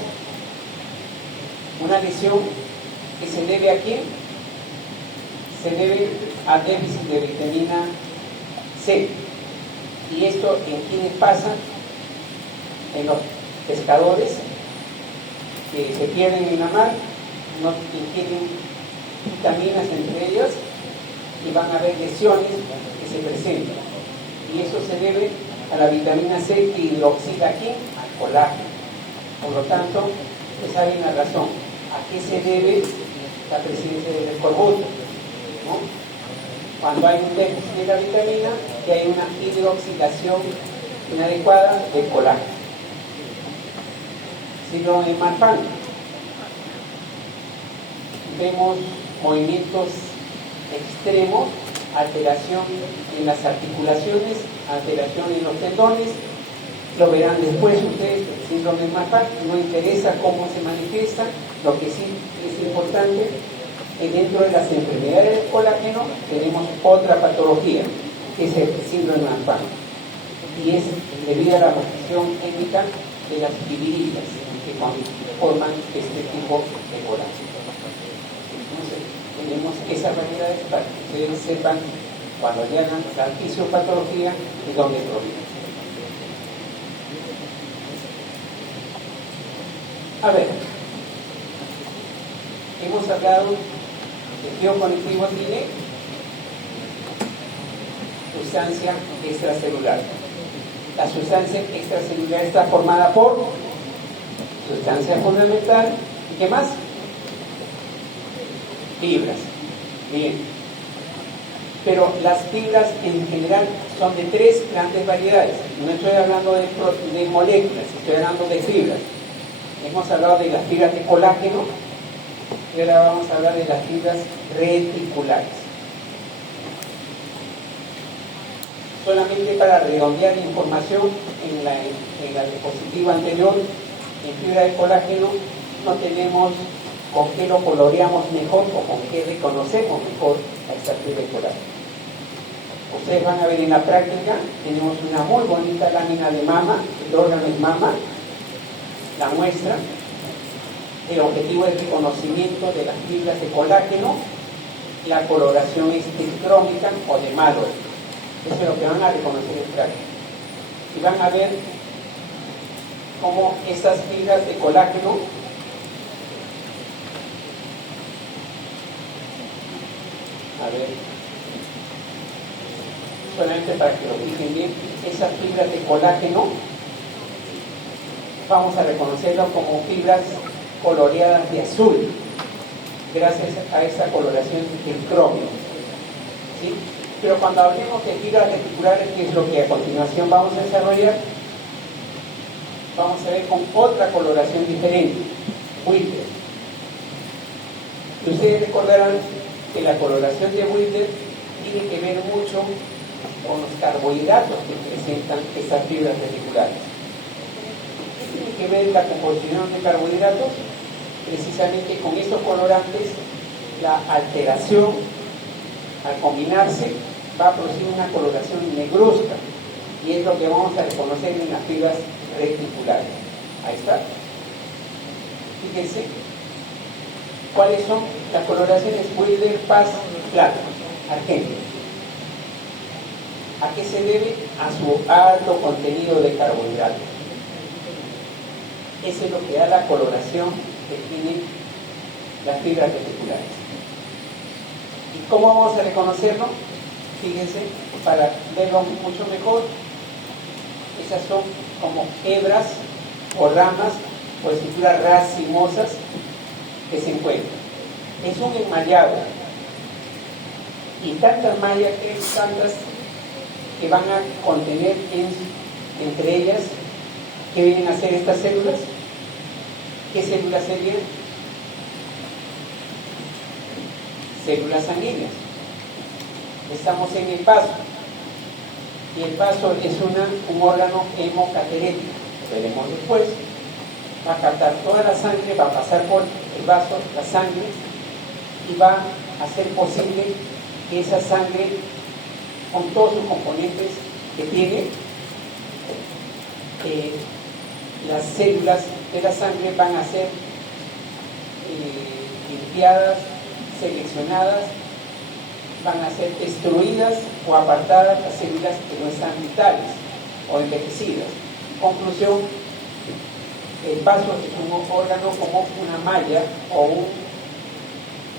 Una lesión que se debe a quién? Se debe a déficit de vitamina C. ¿Y esto en quiénes pasa? En los pescadores que se pierden en la mar, no ingieren vitaminas entre ellas y van a haber lesiones que se presentan. Y eso se debe a la vitamina C que hidroxila aquí al colágeno. Por lo tanto, ustedes saben la razón. ¿A qué se debe la presencia del escorbuto? ¿No? Cuando hay un déficit de la vitamina, que hay una hidroxilación inadecuada del colágeno. Síndrome de Marfan. Vemos movimientos extremos, alteración en las articulaciones, alteración en los tendones. Lo verán después ustedes, el síndrome de Marfan. No interesa cómo se manifiesta, lo que sí es importante dentro de las enfermedades del colágeno tenemos otra patología, que es el síndrome de Marfan, y es debido a la reacción química de las fibrillas que forman este tipo de colágeno. Entonces, tenemos esas variedades para que ustedes sepan, cuando hagan la fisiopatología, de dónde proviene. A ver, hemos hablado de tejido conectivo tiene sustancia extracelular. La sustancia extracelular está formada por sustancia fundamental. ¿Y qué más? Fibras. Bien. Pero las fibras en general son de tres grandes variedades. No estoy hablando de moléculas, estoy hablando de fibras. Hemos hablado de las fibras de colágeno y ahora vamos a hablar de las fibras reticulares. Solamente para redondear la información en la diapositiva anterior, en fibra de colágeno no tenemos con qué lo coloreamos mejor o con qué reconocemos mejor a esta fibra de colágeno. Ustedes van a ver en la práctica, tenemos una muy bonita lámina de mama, el órgano es mama, la muestra. El objetivo es el reconocimiento de las fibras de colágeno, la coloración es tricrómica o de Malloy. Eso es lo que van a reconocer en práctica. Y van a ver cómo estas fibras de colágeno solamente para que lo fijen bien, esas fibras de colágeno vamos a reconocerlo como fibras coloreadas de azul gracias a esa coloración del cromio, ¿sí? Pero cuando hablemos de fibras reticulares, que es lo que a continuación vamos a desarrollar, vamos a ver con otra coloración diferente, Wilder. Y ustedes recordarán que la coloración de Wilder tiene que ver mucho con los carbohidratos que presentan estas fibras reticulares. ¿Qué tiene que ver la composición de carbohidratos? Precisamente con estos colorantes, la alteración al combinarse va a producir una coloración negruzca, y es lo que vamos a reconocer en las fibras reticulares. Ahí está. Fíjense cuáles son las coloraciones Wilder, Paz, plata, argentino. ¿A qué se debe? A su alto contenido de carbohidratos. Eso es lo que da la coloración que tienen las fibras reticulares. ¿Y cómo vamos a reconocerlo? Fíjense, para verlo mucho mejor, esas son como hebras o ramas o estructuras racimosas que se encuentran. Es un enmallado, y tantas mallas que van a contener entre ellas, ¿qué vienen a ser estas células? ¿Qué células serían? Células sanguíneas. Estamos en el vaso, y el vaso es un órgano hemocaterético, lo veremos después. Va a captar toda la sangre, va a pasar por el vaso, la sangre, y va a hacer posible que esa sangre, con todos sus componentes que tiene, las células de la sangre van a ser limpiadas, seleccionadas, van a ser destruidas o apartadas las células que no están vitales o envejecidas. Conclusión, el vaso es un órgano como una malla o un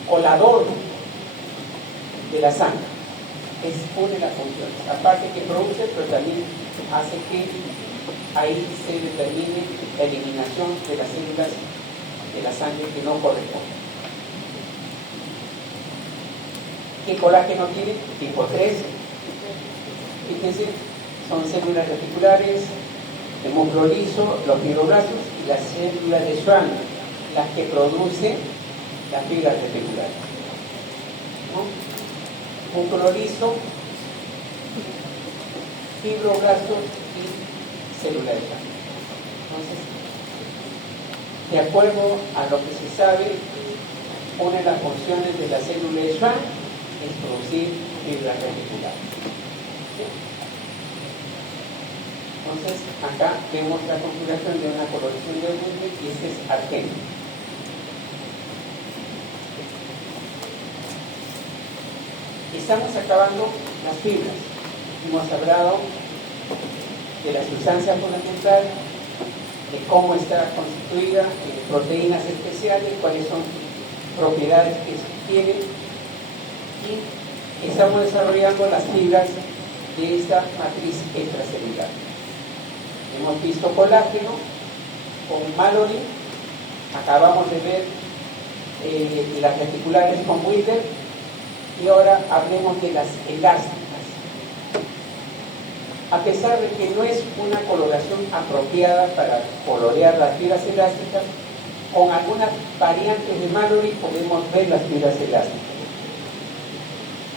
colador de la sangre. Es una de las funciones, aparte que produce, pero también hace que ahí se determine la eliminación de las células de la sangre que no corresponden. ¿Qué colágeno tiene? Tipo 3. Fíjense, son células reticulares, el músculo liso, los fibroblastos y las células de Schwann, las que producen las fibras reticulares, ¿no? Músculo liso, fibroblastos y células de Schwann. Entonces, de acuerdo a lo que se sabe, una de las funciones de la célula de Schwann es producir fibras reticulares. ¿Sí? Entonces, acá vemos la configuración de una coloración de Wundt y este es argento. Estamos acabando las fibras. Hemos hablado de la sustancia fundamental, de cómo está constituida, de proteínas especiales, cuáles son propiedades que tienen, y estamos desarrollando las fibras de esta matriz extracelular. Hemos visto colágeno con Mallory, acabamos de ver las reticulares con Wheeler, y ahora hablemos de las elásticas. A pesar de que no es una coloración apropiada para colorear las fibras elásticas, con algunas variantes de Mallory podemos ver las fibras elásticas.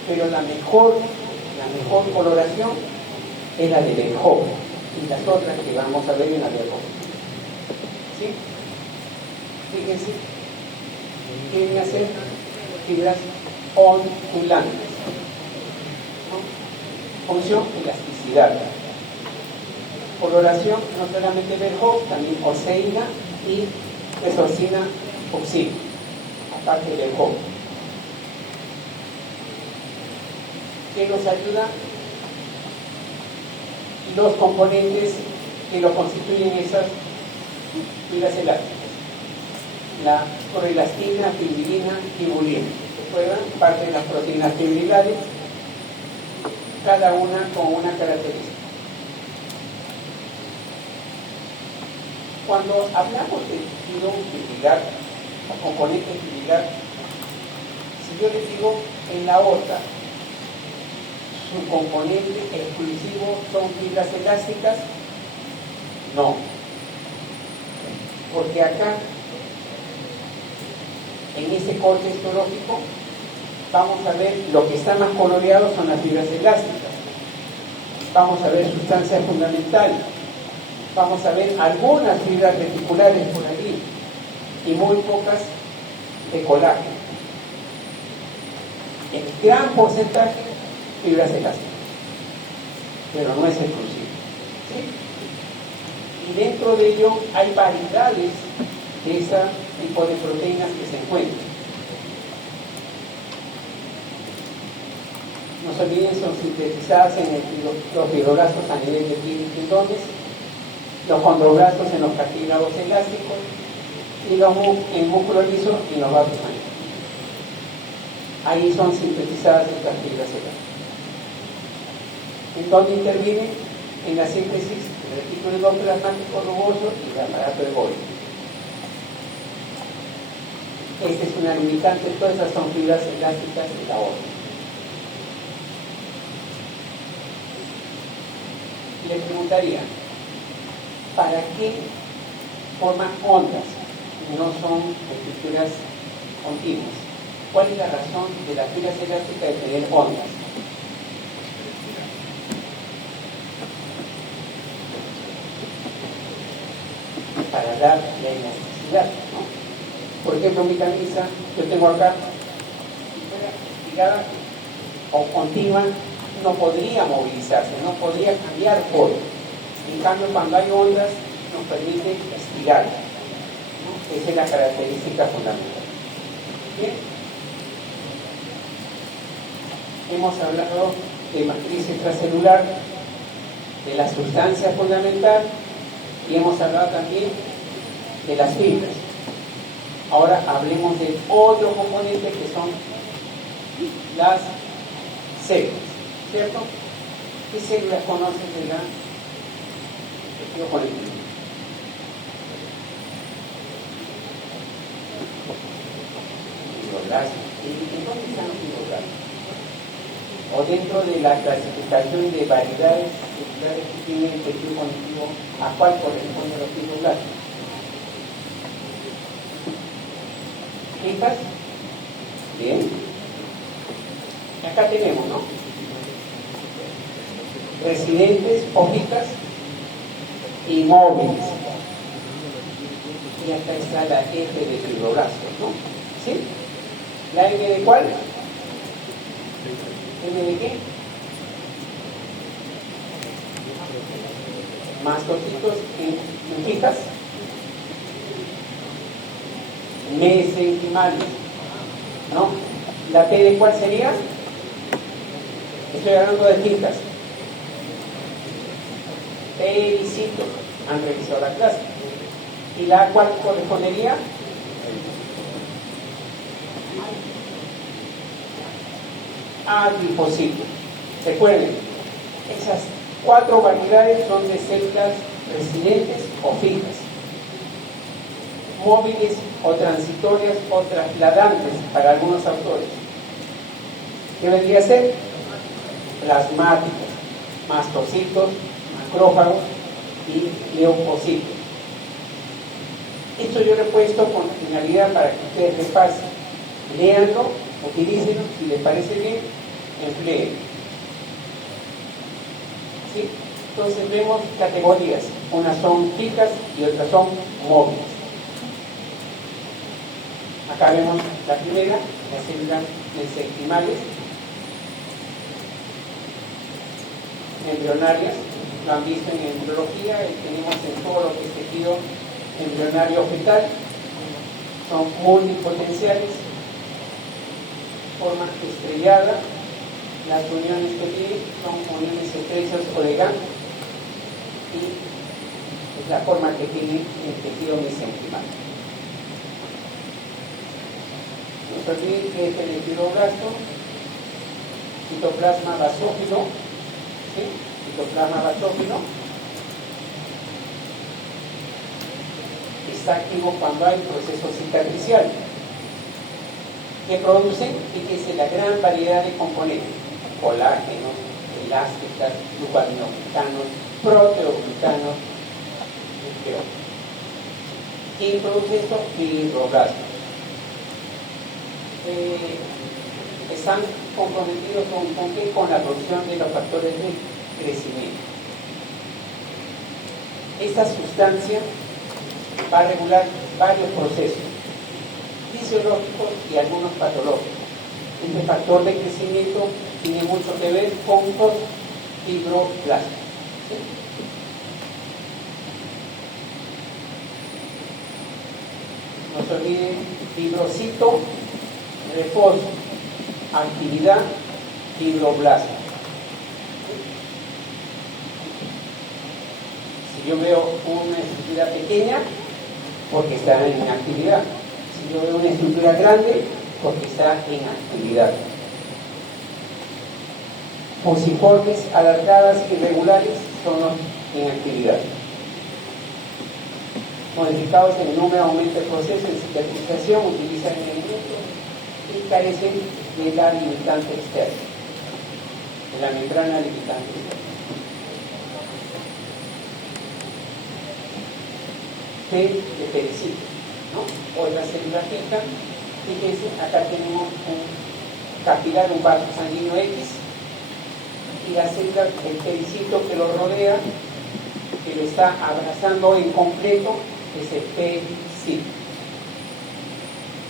Pero la mejor coloración es la de Verhoeven y las otras que vamos a ver en la Verhoeven. ¿Sí? Fíjense, quieren hacer fibras ondulantes. ¿No? Función, elasticidad. Coloración, no solamente Verhoeven, también oseína y resorcina oxígeno, aparte de Verhoeven. Que nos ayuda los componentes que lo constituyen esas fibras elásticas. La corelastina, fibrina y tibulina. ¿Recuerdan? Parte de las proteínas fibrilares, cada una con una característica. Cuando hablamos de tejido fibrilar o componente fibrilar, si yo les digo en la aorta, su componente exclusivo son fibras elásticas, no, porque acá en este corte histológico vamos a ver lo que está más coloreado son las fibras elásticas, vamos a ver sustancia fundamental, vamos a ver algunas fibras reticulares por allí y muy pocas de colágeno. El gran porcentaje fibras elásticas, pero no es exclusivo. ¿Sí? Y dentro de ello hay variedades de ese tipo de proteínas que se encuentran. No se olviden, son sintetizadas en los fibroblastos a nivel de piel y tendones, los condroblastos en los cartílagos elásticos y el músculo liso y los vasos sanguíneos. Ahí son sintetizadas estas fibras elásticas. ¿En dónde interviene? En la síntesis del retículo endoplasmático rugoso y el aparato de Golgi. Esta es una limitante, todas esas son fibras elásticas de la aorta. Le preguntaría, ¿para qué forman ondas? No son estructuras continuas. ¿Cuál es la razón de las fibras elásticas de tener ondas? Para dar la elasticidad, ¿no? Por ejemplo, mi camisa, yo tengo acá, si fuera estirada o continua, no podría movilizarse, no podría cambiar forma. En cambio, cuando hay ondas, nos permite estirar, ¿no? Esa es la característica fundamental. Bien. Hemos hablado de matriz extracelular, de la sustancia fundamental, y hemos hablado también de las fibras. Ahora hablemos de otro componente que son las células, ¿cierto? ¿Qué células conocen de la tejido conectivo? Fibroblastos. ¿En dónde están los fibroblastos? O dentro de la clasificación de variedades celulares que tiene el tejido conectivo, ¿a cuál corresponden los fibroblastos? ¿Fijas? Bien. Acá tenemos, ¿no? Residentes o fijas y móviles. Y acá está la F de fibroblastos, ¿no? ¿Sí? ¿La M de cuál? ¿M de qué? Mastocitos en fijas. Mesenquimales. ¿No? ¿La P de cuál sería? Estoy hablando de fijas. Pericitos. Han revisado la clase. ¿Y la cuál correspondería? Adipocito. Recuerden, esas 4 variedades son de células residentes o fijas, móviles o transitorias o trasladantes para algunos autores. ¿Qué vendría a ser? Plasmáticos, mastocitos, macrófagos y leucocitos. Esto yo lo he puesto con finalidad para que ustedes repasen, léanlo, utilícenlo, si les parece bien, empleen. ¿Sí? Entonces vemos categorías, unas son fijas y otras son móviles. Acá vemos la primera, las células mesenquimales, embrionarias, lo han visto en embriología, tenemos en todo lo que es tejido embrionario fetal, son multipotenciales, forma estrellada, las uniones que tienen son uniones estrechas o de GAN y es la forma que tiene el tejido mesenquimal. No se olviden que es el fibroblasto, citoplasma basófilo, ¿sí? Citoplasma basófilo está activo cuando hay proceso cicatricial que producen, fíjense, la gran variedad de componentes: colágenos, elásticas, glucoaminoglutanos, proteoglutanos, entre otros. ¿Quién produce esto? Fibroblastos. Están comprometidos con la producción de los factores de crecimiento. Esta sustancia va a regular varios procesos fisiológicos y algunos patológicos. Este factor de crecimiento tiene mucho que ver con los fibroblastos. ¿Sí? No se olviden, fibrocito, reposo, actividad, fibroblasto. Si yo veo una estructura pequeña, porque está en actividad. Si yo veo una estructura grande, porque está en actividad. Fusiformes, alargadas, irregulares, son los en actividad. Modificados en número, aumento del proceso de cicatrización, utilizan elementos y carecen de la limitante externa, de la membrana limitante externa. P de pericito, ¿no? O la célula fija. Fíjense, acá tenemos un capilar, un vaso sanguíneo X, y la célula, el pericito que lo rodea, que lo está abrazando en completo, es el pericito.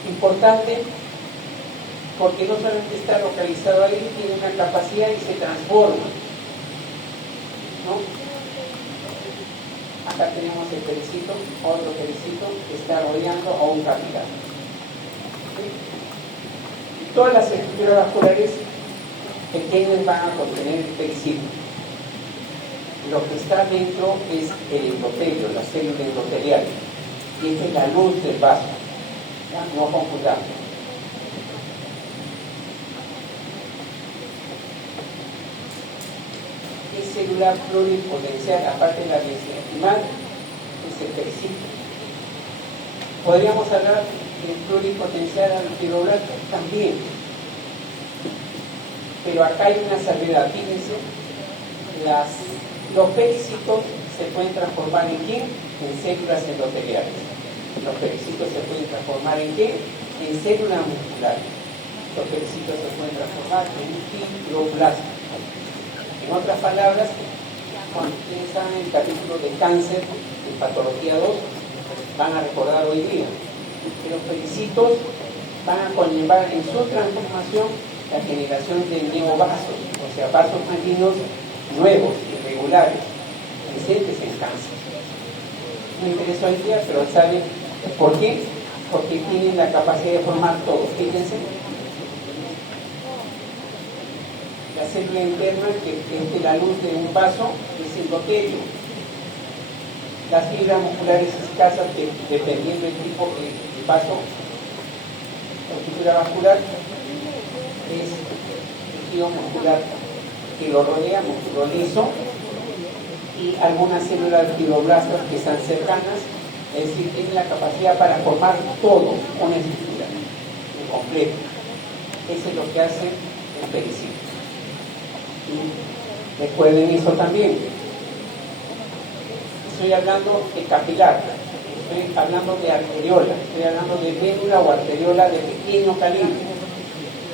Importante, porque no solamente está localizado ahí, tiene una capacidad y se transforma, ¿no? Acá tenemos el pericito, otro pericito que está rodeando a un capilar. ¿Sí? Y todas las estructuras vasculares pequeñas van a contener el pericito. Lo que está dentro es el endotelio, la célula endotelial. Y esta es la luz del vaso. ¿Ya? No confundamos. Es célula pluripotencial, aparte de la mesenquimal, es el pericito. Podríamos hablar de pluripotencial al fibroblasto también. Pero acá hay una salvedad. Fíjense, los pericitos se pueden transformar en qué? En células endoteliales. Los pericitos se pueden transformar en qué? En células musculares. Los pericitos se pueden transformar en fibroblastos. En otras palabras, cuando ustedes saben el capítulo de cáncer, de patología 2, van a recordar hoy día que los pericitos van a conllevar en su transformación la generación de neovasos, o sea, vasos sanguíneos nuevos, irregulares, presentes en cáncer. No me interesa hoy día, pero ¿saben por qué? Porque tienen la capacidad de formar todo. Fíjense, la célula interna que es la luz de un vaso es endotelio. Las fibras musculares escasas, dependiendo del tipo de vaso, la estructura vascular es tejido muscular que lo rodea, músculo liso, y algunas células fibroblastas que están cercanas, es decir, tienen la capacidad para formar todo, una estructura completa. Eso es lo que hace el pericidio. Y recuerden eso también. Estoy hablando de capilar, estoy hablando de arteriola, estoy hablando de vénula o arteriola de pequeño calibre,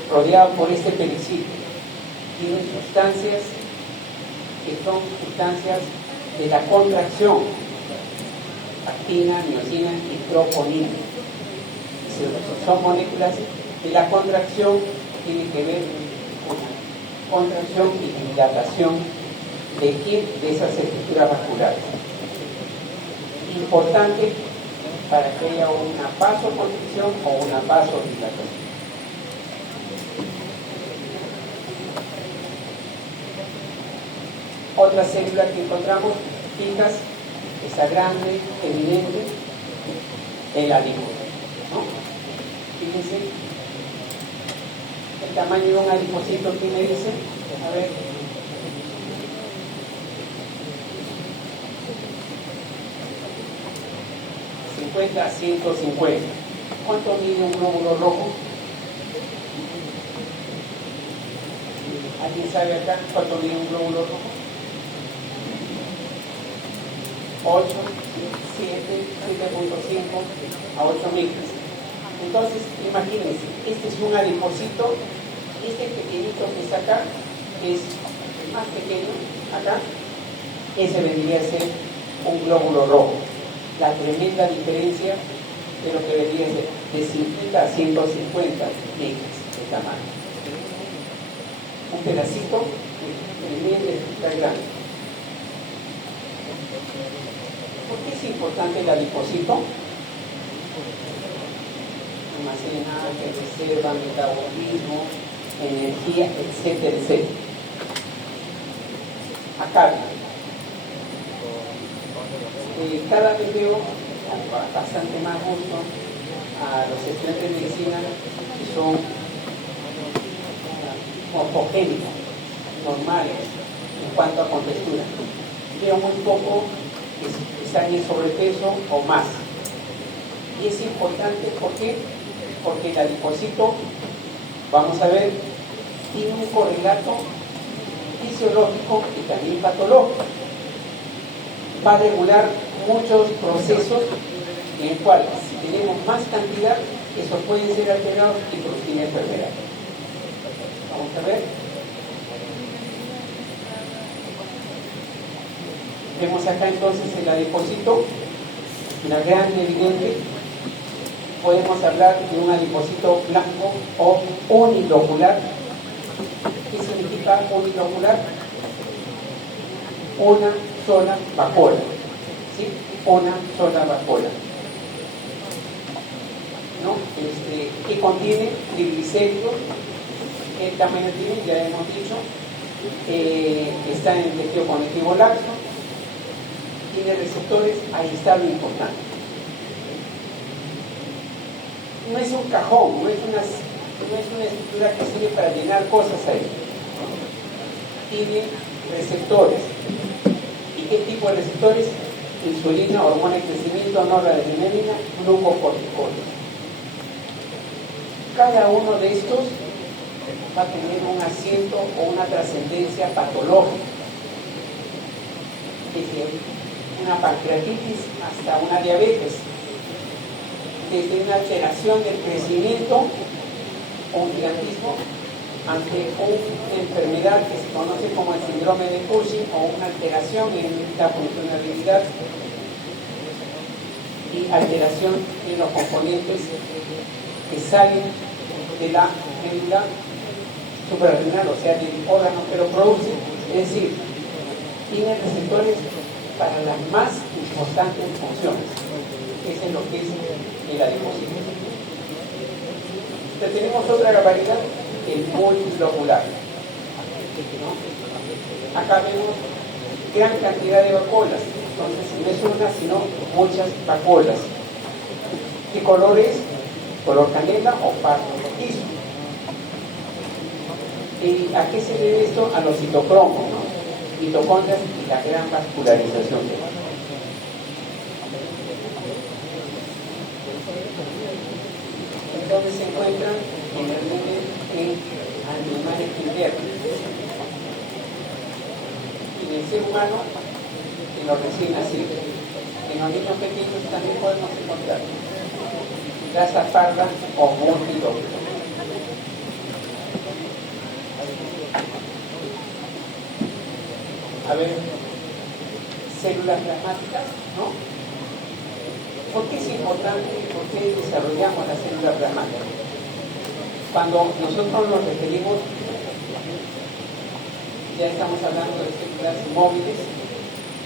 rodeado por este pericidio. Tiene sustancias que son sustancias de la contracción, actina, miosina y troponina. Son moléculas de la contracción, tienen que ver con la contracción y dilatación de esas estructuras vasculares. Importante para que haya una vasoconstricción o una vasodilatación. Otra célula que encontramos fijas, esa grande, evidente, el adipocito, ¿no? Fíjense el tamaño de un adipocito, ¿quién me dice? A ver. A 150. ¿Cuánto mide un glóbulo rojo? ¿Alguien sabe acá cuánto mide un glóbulo rojo? 8, 7, 7.5 a 8 micras. Entonces, imagínense, este es un adipocito, este pequeñito que está acá, es más pequeño, acá, ese vendría a ser un glóbulo rojo. La tremenda diferencia de lo que debería ser de 50 a 150 micras de tamaño. Un pedacito tremendo y grande. ¿Por qué es importante el adipocito? Almacena, reserva, metabolismo, energía, etcétera, etcétera. Acá cada vez veo bastante más gusto a los estudiantes de medicina que son morfogénicos, normales en cuanto a contextura. Veo muy poco que están en sobrepeso o más. Y es importante, ¿por qué? Porque el adipocito, vamos a ver, tiene un correlato fisiológico y también patológico. Va a regular muchos procesos en el cual, si tenemos más cantidad, esos pueden ser alterados y producir enfermedad. Vamos a ver. Vemos acá entonces el adipocito, una gran evidente. Podemos hablar de un adipocito blanco o unilocular. ¿Qué significa unilocular? Una sola vacuola, ¿sí? Una sola vacuola, ¿no? Que contiene triglicéridos. ¿Qué tamaño tiene? Ya hemos dicho. Está en el tejido conectivo laxo. Tiene receptores, ahí está lo importante. No es un cajón, no es una estructura que sirve para llenar cosas ahí. Tiene receptores. ¿Y qué tipo de receptores? Insulina, hormona de crecimiento, noradrenalina, glucocorticoides. Cada uno de estos va a tener un asiento o una trascendencia patológica. Desde una pancreatitis hasta una diabetes. Desde una alteración del crecimiento o un gigantismo ante una enfermedad que se conoce como el síndrome de Cushing o una alteración en la funcionalidad y alteración en los componentes que salen de la médula suprarrenal, o sea, del órgano que lo produce, es decir, tiene receptores para las más importantes funciones. Eso es lo que es el adipocito. Pero tenemos otra variedad, el multilocular, ¿no? Acá vemos gran cantidad de vacuolas, entonces no es una, sino muchas vacuolas. ¿Qué color es? ¿Color canela o pardo rojizo? ¿Y a qué se debe esto? A los citocromos, ¿no? Mitocondrias y la gran vascularización. Entonces se encuentran generalmente en animales internos. En el ser humano, en los recién nacidos. En los niños pequeños también podemos encontrar grasa parda o multilóculo. A ver, células plasmáticas, ¿no? ¿Por qué es importante? ¿Por qué desarrollamos las células plasmáticas? Cuando nosotros nos referimos, ya estamos hablando de células móviles.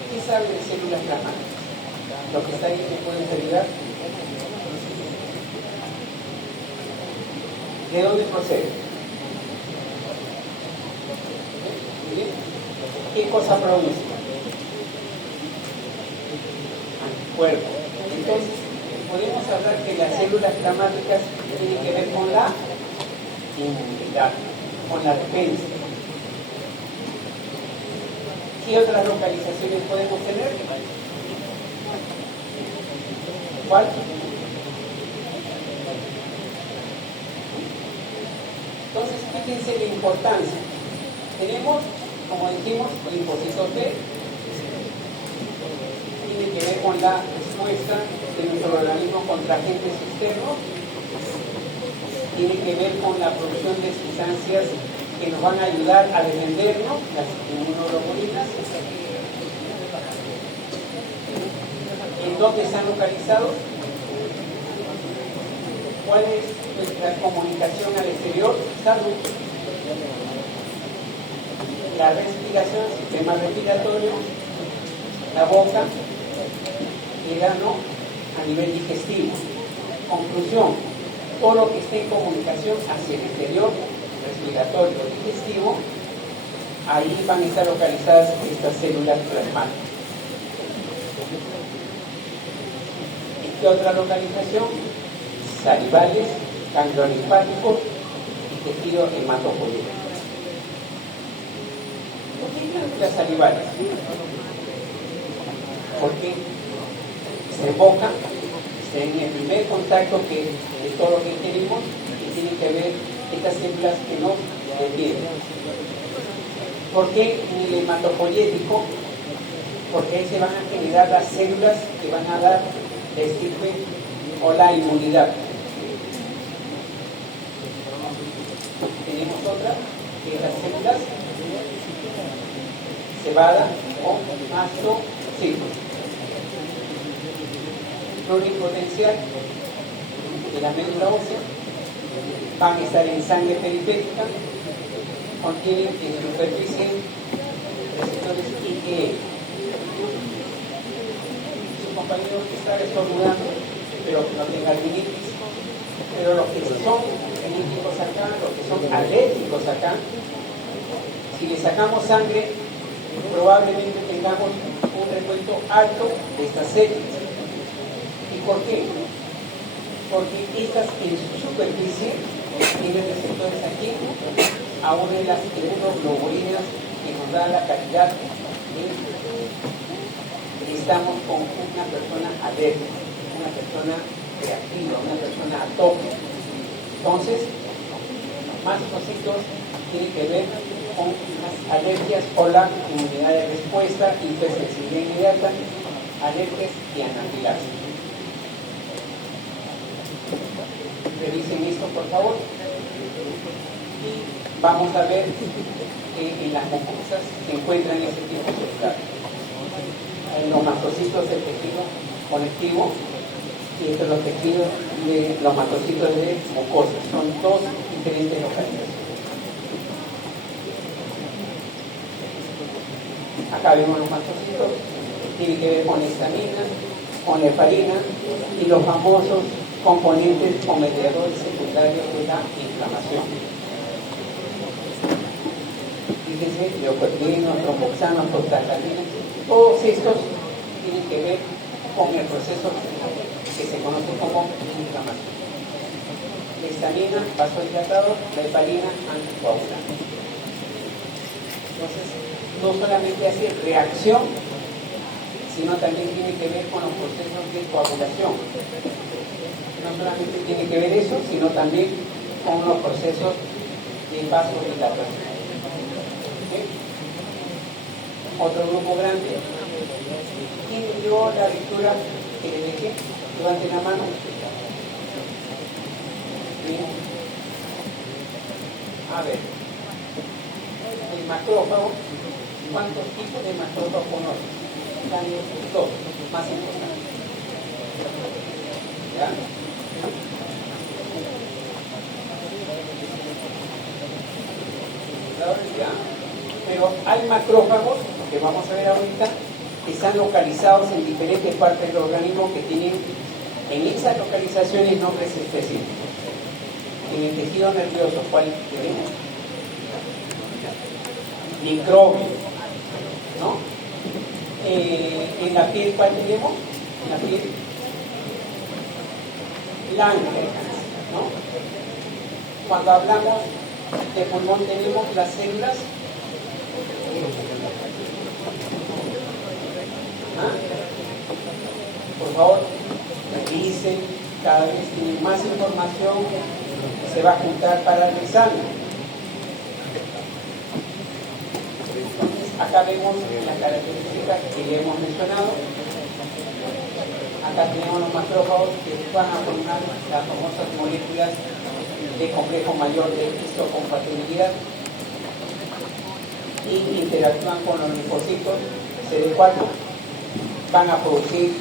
¿Qué sabe de células plasmáticas? Lo que está ahí me pueden ayudar. ¿De dónde procede? ¿Bien? ¿Qué cosa produce? Anticuerpos. Entonces, podemos hablar que las células plasmáticas tienen que ver con la inmunidad, con la defensa. ¿Qué otras localizaciones podemos tener? ¿Cuál? Entonces, fíjense la importancia. Tenemos, como dijimos, linfocitos B, tiene que ver con la respuesta de nuestro organismo contra agentes externos, tiene que ver con la producción de sustancias que nos van a ayudar a defendernos, las inmunoglobulinas. ¿En dónde están localizados? ¿Cuál es nuestra comunicación al exterior? Salud. La respiración, sistema respiratorio, la boca, el ano a nivel digestivo. Conclusión, todo lo que esté en comunicación hacia el exterior, respiratorio, digestivo, ahí van a estar localizadas estas células plasmáticas. ¿Y qué otra localización? Salivales, gangliolinfáticos y tejido hematopoyético. ¿Por qué glándulas salivales? Porque se evoca en el primer contacto de todo lo que tenemos y tiene que ver estas células que nos detienen. ¿Por qué en el hematopoyético? Porque ahí se van a generar las células que van a dar el estigma o la inmunidad. Tenemos otra, que es las células cebada o mastocitos. Pluripotencial de la médula ósea, van a estar en sangre periférica, contienen en superficie receptores IgE. Su compañero que está estornudando, pero que no tenga rinitis, pero los que son riníticos acá, los que son alérgicos acá, si le sacamos sangre, probablemente tengamos un recuento alto de estas células. ¿Y por qué? Porque estas en su superficie tienen receptores aquí, a una de las inmunoglobulinas que nos da la calidad de estamos con una persona alérgica, una persona reactiva, una persona atópica. Entonces, más cositos tienen que ver con las alergias o la inmunidad de respuesta, hipersensibilidad inmediata, alergias y anafilaxis. Revisen esto, por favor. Y vamos a ver que en las mucosas se encuentran ese tipo de celular. En los mastocitos del tejido conectivo y estos los tejidos de los mastocitos de mucosa. Son dos diferentes localizaciones. Acá vemos los mastocitos, tiene que ver con la histamina, con la heparina y los famosos componentes o mediadores secundarios de la inflamación. Fíjense, leucotrienos, tromboxanos, prostaglandinas, todos estos tienen que ver con el proceso que se conoce como inflamación. La histamina, vasodilatador, la heparina, anticoagulante. Entonces, no solamente hace reacción, sino también tiene que ver con los procesos de coagulación. No solamente tiene que ver eso, sino también con los procesos de vasodilatación. ¿Okay? Otro grupo grande. ¿Quién dio la lectura que le dejé? Levanten la mano. Bien. A ver. El macrófago. ¿Cuántos tipos de macrófagos conoces? Dos, más importantes. ¿Ya? ¿Ya? Pero hay macrófagos, que vamos a ver ahorita, que están localizados en diferentes partes del organismo que tienen en esas localizaciones nombres específicos. En el tejido nervioso, ¿cuál tenemos? Microbio, ¿no? En la piel, ¿cuál tenemos? En la piel, lágrimas, ¿no? Cuando hablamos de pulmón tenemos las células. ¿Ah? Por favor, revisen, cada vez tienen más información que se va a juntar para el examen. Acá vemos las características que ya hemos mencionado. Acá tenemos los macrófagos que van a formar las famosas moléculas de complejo mayor de histocompatibilidad y interactúan con los linfocitos CD4. Van a producir